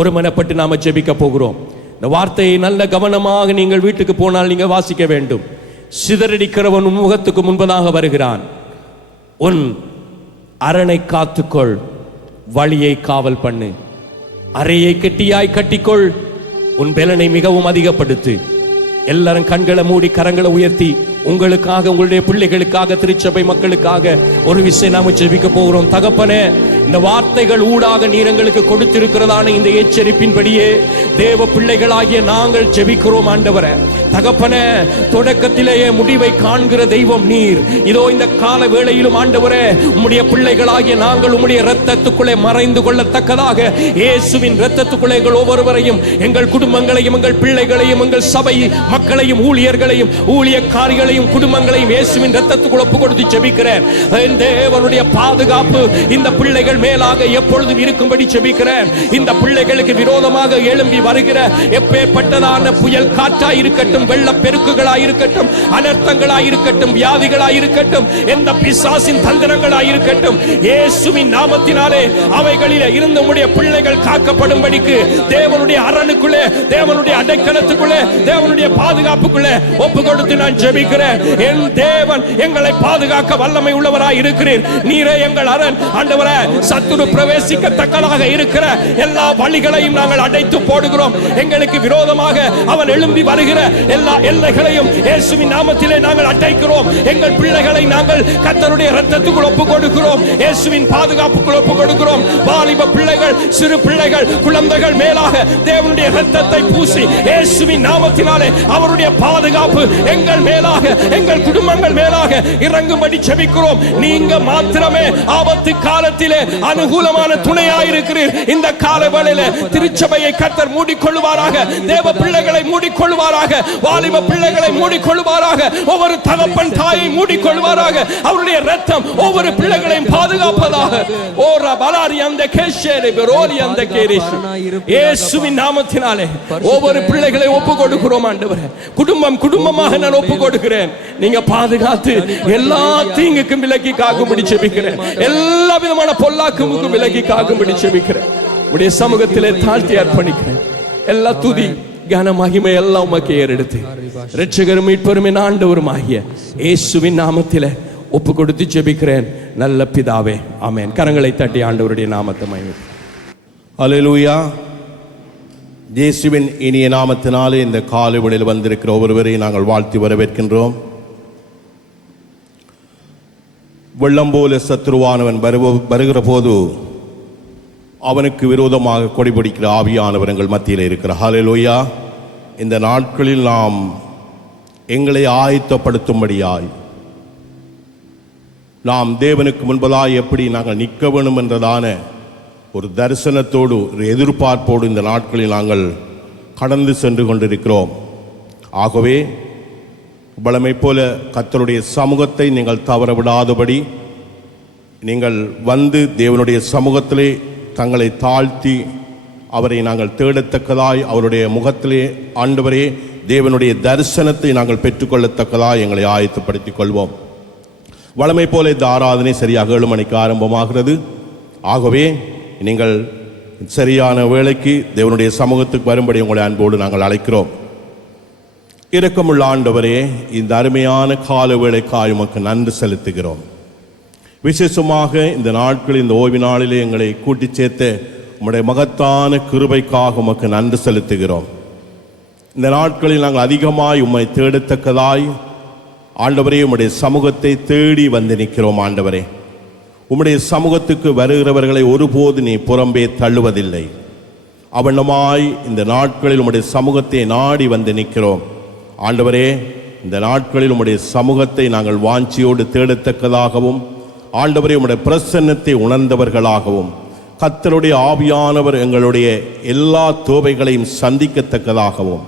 ஒருமனப்பட்டு நாம ஜெபிக்க போகிறோம். இந்த வார்த்தையை நல்ல கவனமாக நீங்கள் வீட்டுக்கு போனால் நீங்க வாசிக்க வேண்டும். சிதறடிக்கிறவன் உன் முகத்துக்கு முன்பதாக வருகிறான், உன் அரணை காத்துக்கொள், வழியை காவல் பண்ணு, அறையை கெட்டியாய் கட்டிக்கொள், உன் பெலனை மிகவும் அதிகப்படுத்து. எல்லாரும் கண்களை மூடி கரங்களை உயர்த்தி உங்களுக்காக, உங்களுடைய பிள்ளைகளுக்காக, திருச்சபை மக்களுக்காக ஒரு விஷயம் நாம ஜெபிக்க போகிறோம். தகப்பனே, இந்த வார்த்தைகள் ஊடாக நீர் எங்களுக்கு கொடுத்திருக்கிறதான இந்த எச்சரிப்பின்படியே தேவ பிள்ளைகளாகிய நாங்கள் ஜெபிக்கிறோம். ஆண்டவரே தகப்பனே, தொடக்கத்திலேயே முடிவை காண்கிற தெய்வம் நீர். இதோ இந்த கால வேளையிலும் ஆண்டவரே, உம்முடைய பிள்ளைகளாகிய நாங்கள் உம்முடைய இரத்தத்துக்குள்ளே மறைந்து கொள்ளத்தக்கதாக இயேசுவின் இரத்தத்துக்குள்ளே எங்கள் ஒவ்வொருவரையும், எங்கள் குடும்பங்களையும், எங்கள் பிள்ளைகளையும், எங்கள் சபை மக்களையும், ஊழியர்களையும், ஊழியக்காரிகளையும் பிள்ளைகளையும் குடும்பங்களையும் இயேசுவின் இரத்தத்துக்குள் ஒப்பு கொடுத்து ஜெபிக்கிறேன். என் தேவனுடைய பாதுகாப்பு இந்த பிள்ளைகள் மேலாக எப்பொழுதும் இருக்கும்படி ஜெபிக்கிறேன். இந்த பிள்ளைகளுக்கு விரோதமாக எழும்பி வருகிற எப்பேற்பட்டதான புயல் காற்றாய் இருக்கட்டும், வெள்ளப் பெருக்குகளாய் இருக்கட்டும், அனர்த்தங்களாய் இருக்கட்டும், வியாதிகளாய் இருக்கட்டும், எந்த பிசாசின் தந்திரங்களாய் இருக்கட்டும், இயேசுவின் நாமத்தினாலே அவைகளிலே இருந்து உம்முடைய பிள்ளைகள் காக்கப்படும்படிக்கு தேவனுடைய அரணுக்குள்ளே, தேவனுடைய அடைக்கலத்துக்குள்ளே, தேவனுடைய பாதுகாப்புக்குள்ளே ஒப்பு கொடுத்து நான் ஜெபிக்கிறேன். என் தேவன் எங்களை பாதுகாக்க வல்லமை உள்ளவராய் இருக்கிறீர். நீரே எங்கள் அரண். ஆண்டவரே, சத்துரு பிரவேசிக்கத்தக்கதாக இருக்கிற எல்லா வழிகளையும் நாங்கள் அடைத்து போடுகிறோம். எங்களுக்கு விரோதமாக அவன் எழும்பி வருகிற எல்லா எல்லைகளையும் இயேசுவின் நாமத்திலே நாங்கள் அடைக்கிறோம். எங்கள் பிள்ளைகளை நாங்கள் கர்த்தருடைய இரத்தத்துக்குள் ஒப்பு கொடுக்கிறோம். இயேசுவின் பாதுகாப்புக்குள் ஒப்பு கொடுக்கிறோம். வாலிப பிள்ளைகள், சிறு பிள்ளைகள், குழந்தைகள் மேலாக தேவனுடைய இரத்தத்தை பூசி இயேசுவின் நாமத்தினாலே அவருடைய பாதுகாப்பு எங்கள் மேலாக, எங்கள் குடும்பங்கள் மேலாக இறங்கும்படி ஜெபிக்கிறோம். நீங்க மாத்திரமே ஆபத்து காலத்திலே அனுகூலமான துணையாயிருக்கிறீர். இந்த காலவேளையிலே திருச்சபையை கர்த்தர் மூடிக்கொள்வாராக, தேவ பிள்ளைகளை மூடிக்கொள்வாராக, வாலிப பிள்ளைகளை மூடிக்கொள்வாராக, ஒவ்வொரு தகப்பன் தாயை மூடிக்கொள்வாராக. அவருடைய இரத்தம் ஒவ்வொரு பிள்ளைகளையும் பாதுகாப்பதாக. ஓரா பலாரி அந்த கேஷேரி பெரோரி அந்த கேரிஷ் இயேசுவின் நாமத்தினாலே ஒவ்வொரு பிள்ளைகளை ஒப்பு கொடுக்கிறோம். ஆண்டவரே, குடும்பம் குடும்பமாக நான் ஒப்பு கொடுக்கிறேன். நீங்க பாதுகாத்து எல்லா தீங்குக்கும் விலக்கி காக்கும்படி ஜெபிக்கிறேன். எல்லா விதமான பொல்லாக்குக்கும் விலக்கி காக்கும்படி ஜெபிக்கிறேன். உடைய சமூகத்திலே தாழ்த்தி அர்ப்பணிக்கிறேன். எல்லா துதி கன மகிமை எல்லாம் உமக்கு ஏறெடுத்து இரட்சகரும் மீட்பரும் ஆண்டவரும் ஆகிய இயேசுவின் நாமத்திலே ஒப்பு கொடுத்து ஜெபிக்கிறேன் நல்ல பிதாவே, ஆமென். கரங்களை தட்டி ஆண்டவருடைய நாமத்தை மகிமை. அல்லேலூயா. இயேசுவின் இனிய நாமத்தினாலே இந்த காலைவெளியில் வந்திருக்கிற ஒவ்வொருவரையும் நாங்கள் வாழ்த்தி வரவேற்கின்றோம். வெள்ளம் போல சத்துருவானவன் வருகிற போது அவனுக்கு விரோதமாக கொடிபிடிக்கிற ஆவியானவர் எங்கள் மத்தியில் இருக்கிறார். ஹல்லேலூயா. இந்த நாட்களில் நாம் எங்களை ஆயத்தப்படுத்தும்படியாய், நாம் தேவனுக்கு முன்பதாய் எப்படி நாங்கள் நிற்க வேண்டும் என்றதான ஒரு தரிசனத்தோடு, ஒரு எதிர்பார்ப்போடு இந்த நாட்களில் நாங்கள் கடந்து சென்று கொண்டிருக்கிறோம். ஆகவே பலமை போல கர்த்தருடைய சமூகத்தை நீங்கள் தவற விடாதபடி நீங்கள் வந்து தேவனுடைய சமூகத்திலே தங்களை தாழ்த்தி அவரை நாங்கள் தேடத்தக்கதாய், அவருடைய முகத்திலே ஆண்டவரே தேவனுடைய தரிசனத்தை நாங்கள் பெற்றுக்கொள்ளத்தக்கதாய் எங்களை ஆயத்தப்படுத்திக் கொள்வோம். வழமை போல இந்த ஆராதனை சரியாக 7 மணிக்கு ஆரம்பமாகிறது. ஆகவே நீங்கள் சரியான வேளைக்கு தேவனுடைய சமூகத்துக்கு வரும்படி உங்களை அன்போடு நாங்கள் அழைக்கிறோம். இரக்கமுள்ள ஆண்டவரே, இந்த அருமையான கால வேளைக்காய் உமக்கு நன்றி செலுத்துகிறோம். விசேஷமாக இந்த நாட்களில், இந்த ஓய்வு நாளிலே எங்களை கூட்டிச் சேர்த்த உம்முடைய மகத்தான கிருபைக்காக உமக்கு நன்றி செலுத்துகிறோம். இந்த நாட்களில் நாங்கள் அதிகமாய் உம்மை தேடத்தக்கதாய் ஆண்டவரே உம்முடைய சமூகத்தை தேடி வந்து நிற்கிறோம். ஆண்டவரே, உம்முடைய சமூகத்துக்கு வருகிறவர்களை ஒருபோது நீ புறம்பே தள்ளுவதில்லை. அவனமாய் இந்த நாட்களில் உம்முடைய சமூகத்தை நாடி வந்து நிற்கிறோம். ஆண்டவரே, இந்த நாட்களில் உம்முடைய சமூகத்தை நாங்கள் வாஞ்சியோடு தேடத்தக்கதாகவும், ஆண்டவரே உம்முடைய பிரசன்னத்தை உணர்ந்தவர்களாகவும், கர்த்தருடைய ஆவியானவர் எங்களுடைய எல்லா தேவைகளையும் சந்திக்கத்தக்கதாகவும்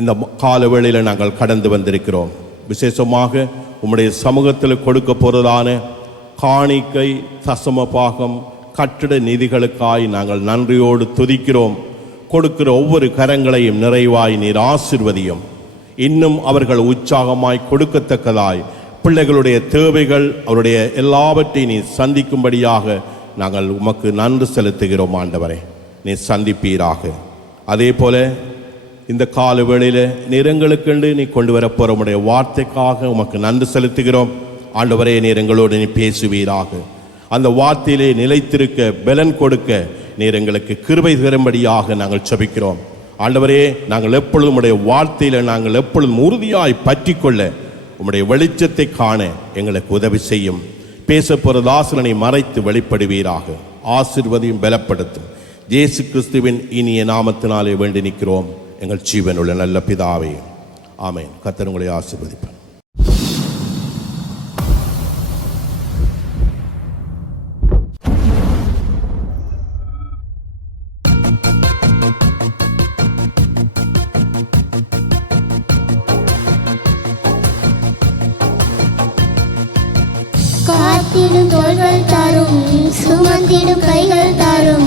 இந்த காலவேளையில் நாங்கள் கடந்து வந்திருக்கிறோம். விசேஷமாக உம்முடைய சமூகத்தில் கொடுக்க போகிறதான காணிக்கை, தசம பாகம், கட்டிட நிதிகளுக்காய் நாங்கள் நன்றியோடு துதிக்கிறோம். கொடுக்கிற ஒவ்வொரு கரங்களையும் நிறைவாய் நீர் ஆசீர்வதியும். இன்னும் அவர்கள் உற்சாகமாய் கொடுக்கத்தக்கதாய் பிள்ளைகளுடைய தேவைகள், அவருடைய எல்லாவற்றையும் நீ சந்திக்கும்படியாக நாங்கள் உமக்கு நன்றி செலுத்துகிறோம். ஆண்டவரே, நீ சந்திப்பீராக. அதே போல இந்த கால வேளையில் நீர் எங்களுக்கென்று நீ கொண்டு வரப்போகிற உம்முடைய வார்த்தைக்காக உமக்கு நன்றி செலுத்துகிறோம். ஆண்டவரே, நீர் எங்களோடு நீ பேசுவீராக. அந்த வார்த்தையிலே நிலைத்திருக்க, பலன் கொடுக்க நீர் எங்களுக்கு கிருபை தரும்படியாக நாங்கள் ஜெபிக்கிறோம். ஆண்டவரே, நாங்கள் எப்பொழுதும் உம்முடைய வார்த்தையில நாங்கள் எப்பொழுதும் உறுதியாய் பற்றிக்கொள்ள உம்முடைய வெளிச்சத்தை காண எங்களுக்கு உதவி செய்யும். பேச போகிற தாசனை மறைத்து வெளிப்படுவீராக. ஆசீர்வதியும் பலப்படுத்தும். இயேசு கிறிஸ்துவின் இனிய நாமத்தினாலே வேண்டி நிற்கிறோம் எங்கள் ஜீவனுள்ள நல்ல பிதாவே, ஆமென். கர்த்தர் உங்களை ஆசீர்வதிப்பார். தோள்கள் தாரும் சுமந்திடும் கைகள் தாரும்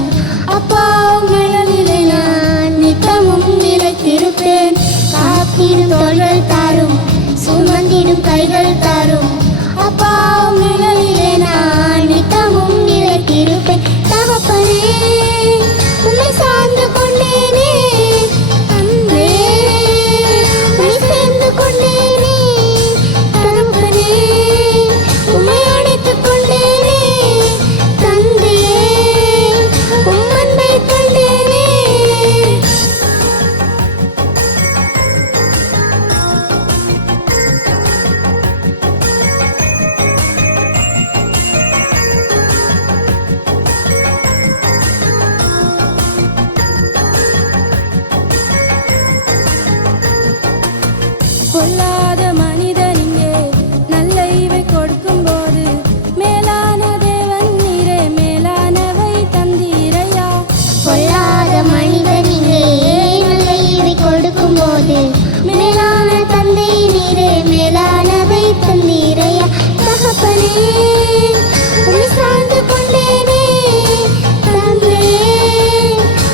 அப்பா உம்மிடத்திலே நான் நித்தமும் நிலைத்திருப்பேன் காத்திடும் தோள்கள் தாரும் சுமந்திடும் கைகள் தாரும் அப்பா உம்மிடத்திலே நான் நித்தமும் நிலைத்திருப்பேன் தகப்பனே உம்மை சார்ந்து கொண்டேனே அன்பே உம்மை சேர்ந்து கொண்டேனே தகப்பனே உம்மை அணைத்துக் கொண்டேனே தந்தையே உம் அன்பை கண்டேனே பொல்லாத மனிதன் இங்கே நல்ல ஈவை கொடுக்கும்போது மேலான தேவன் நீரே மேலானவை தந்தீரையா. பொல்லாத மனிதனிலே நல்ல ஈவை கொடுக்கும்போது மேலான தந்தை நீரே மேலானதை தந்தீரையா தகப்பனே உம்மை சார்ந்து கொண்டேனே தந்தையே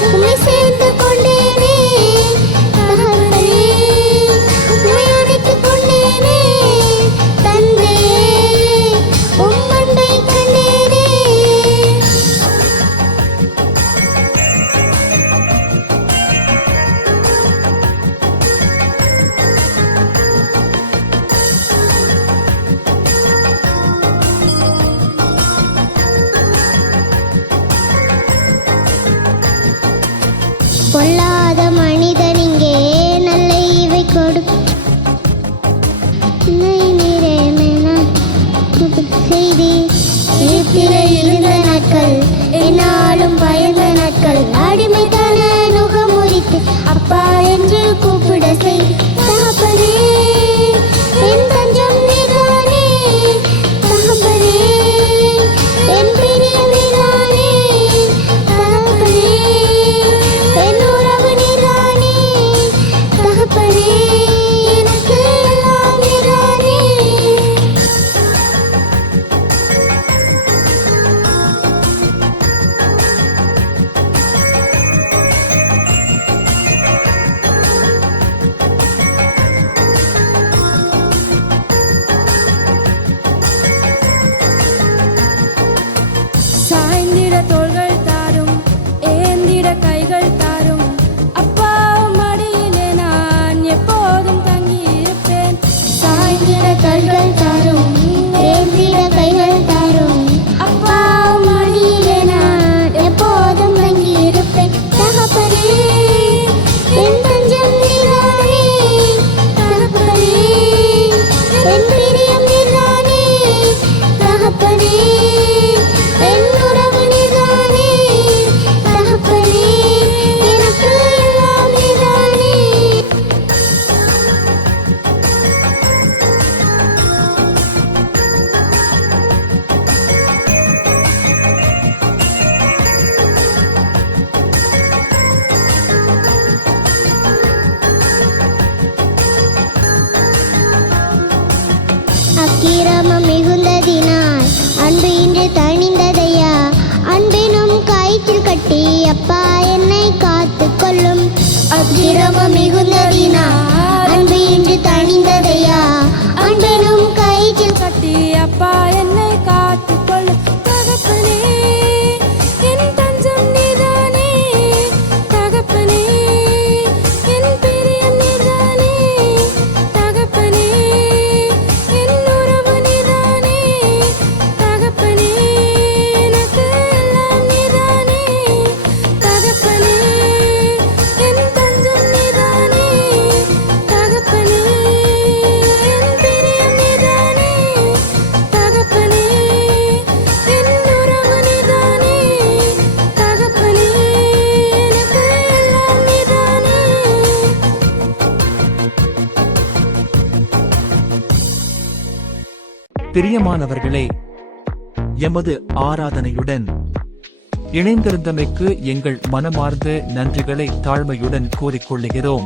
உம்மை சேர்ந்து கொண்டேனே தகப்பனே உம்மை அணைத்துக் கொண்டேனே தந்தையே உம் அன்பை கண்டேனே பொல்லாத மனிதன் இங்கே நல்ல ஈவை நீரே செய்தி வீட்டிலே இருந்த நாட்கள் என்னாலும் பயந்த நாட்கள் அடிமைத்தான நுகமுறித்து அப்பா என்று கூப்பிட செய் தகப்பனே என் தஞ்சம் நீதானே தகப்பனே என் பிரியம் நீதானே தகப்பனே என் உறவு நீதானே தகப்பனே எனக்கு எல்லாம் நீதானே சாய்ந்திட தோள்கள் தாரும் ஏந்திட கைகள் தாரும் அப்பா மடியிலே நான் எப்போதும் தங்கியிருப்பேன். சாய்ந்திட கைகள் தாரும் ஏந்திட கைகள் தாரும் அப்பா மடியிலே நான் எப்போதும் தங்கியிருப்பேன் தகப்பனே என் தஞ்சம் நீதானே தகப்பனே என் பிரியம் நீதானே தகப்பனே என் உறவு நீதானே தகப்பனே எனக்கு எல்லாம் நீதானே அக்கிரமம் மிகுந்ததினால் அன்பு இன்று தணிந்ததையா அன்பினும் கயிற்றில் கட்டி அப்பா என்னை காத்து கொள்ளும் அக்கிரமம் மிகுந்ததினால் அன்பு இன்று தணிந்ததையா அன்பினும் கயிற்றில் கட்டி அப்பா என்னை காத்துக்கொள்ளும் தகப்பனே என் தஞ்சம் நீதானே தகப்பனே என் பிரியம் நீதானே தகப்பனே என் உறவு நீதானே தகப்பனே எனக்கு எல்லாம் நீதானே தகப்பனே என் தஞ்சம் நீதானே தகப்பனே என் பிரியம் நீதானே தகப்பனே என் உறவு நீதானே தகப்பனே எனக்கு எல்லாம் நீதானே. பிரியமானவர்களே, எமது ஆராதனையுடன் இணைந்திருந்தமைக்கு எங்கள் மனமார்ந்த நன்றிகளை தாழ்மையுடன் கூறிக்கொள்ளுகிறோம்.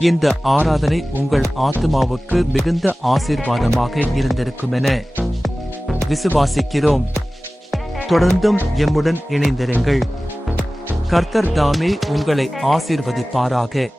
இந்த ஆராதனை உங்கள் ஆத்துமாவுக்கு மிகுந்த ஆசீர்வாதமாக இருந்திருக்குமென விசுவாசிக்கிறோம். தொடர்ந்தும் எம்முடன் இணைந்திருங்கள். கர்த்தர் தாமே உங்களை ஆசீர்வதிப்பாராக.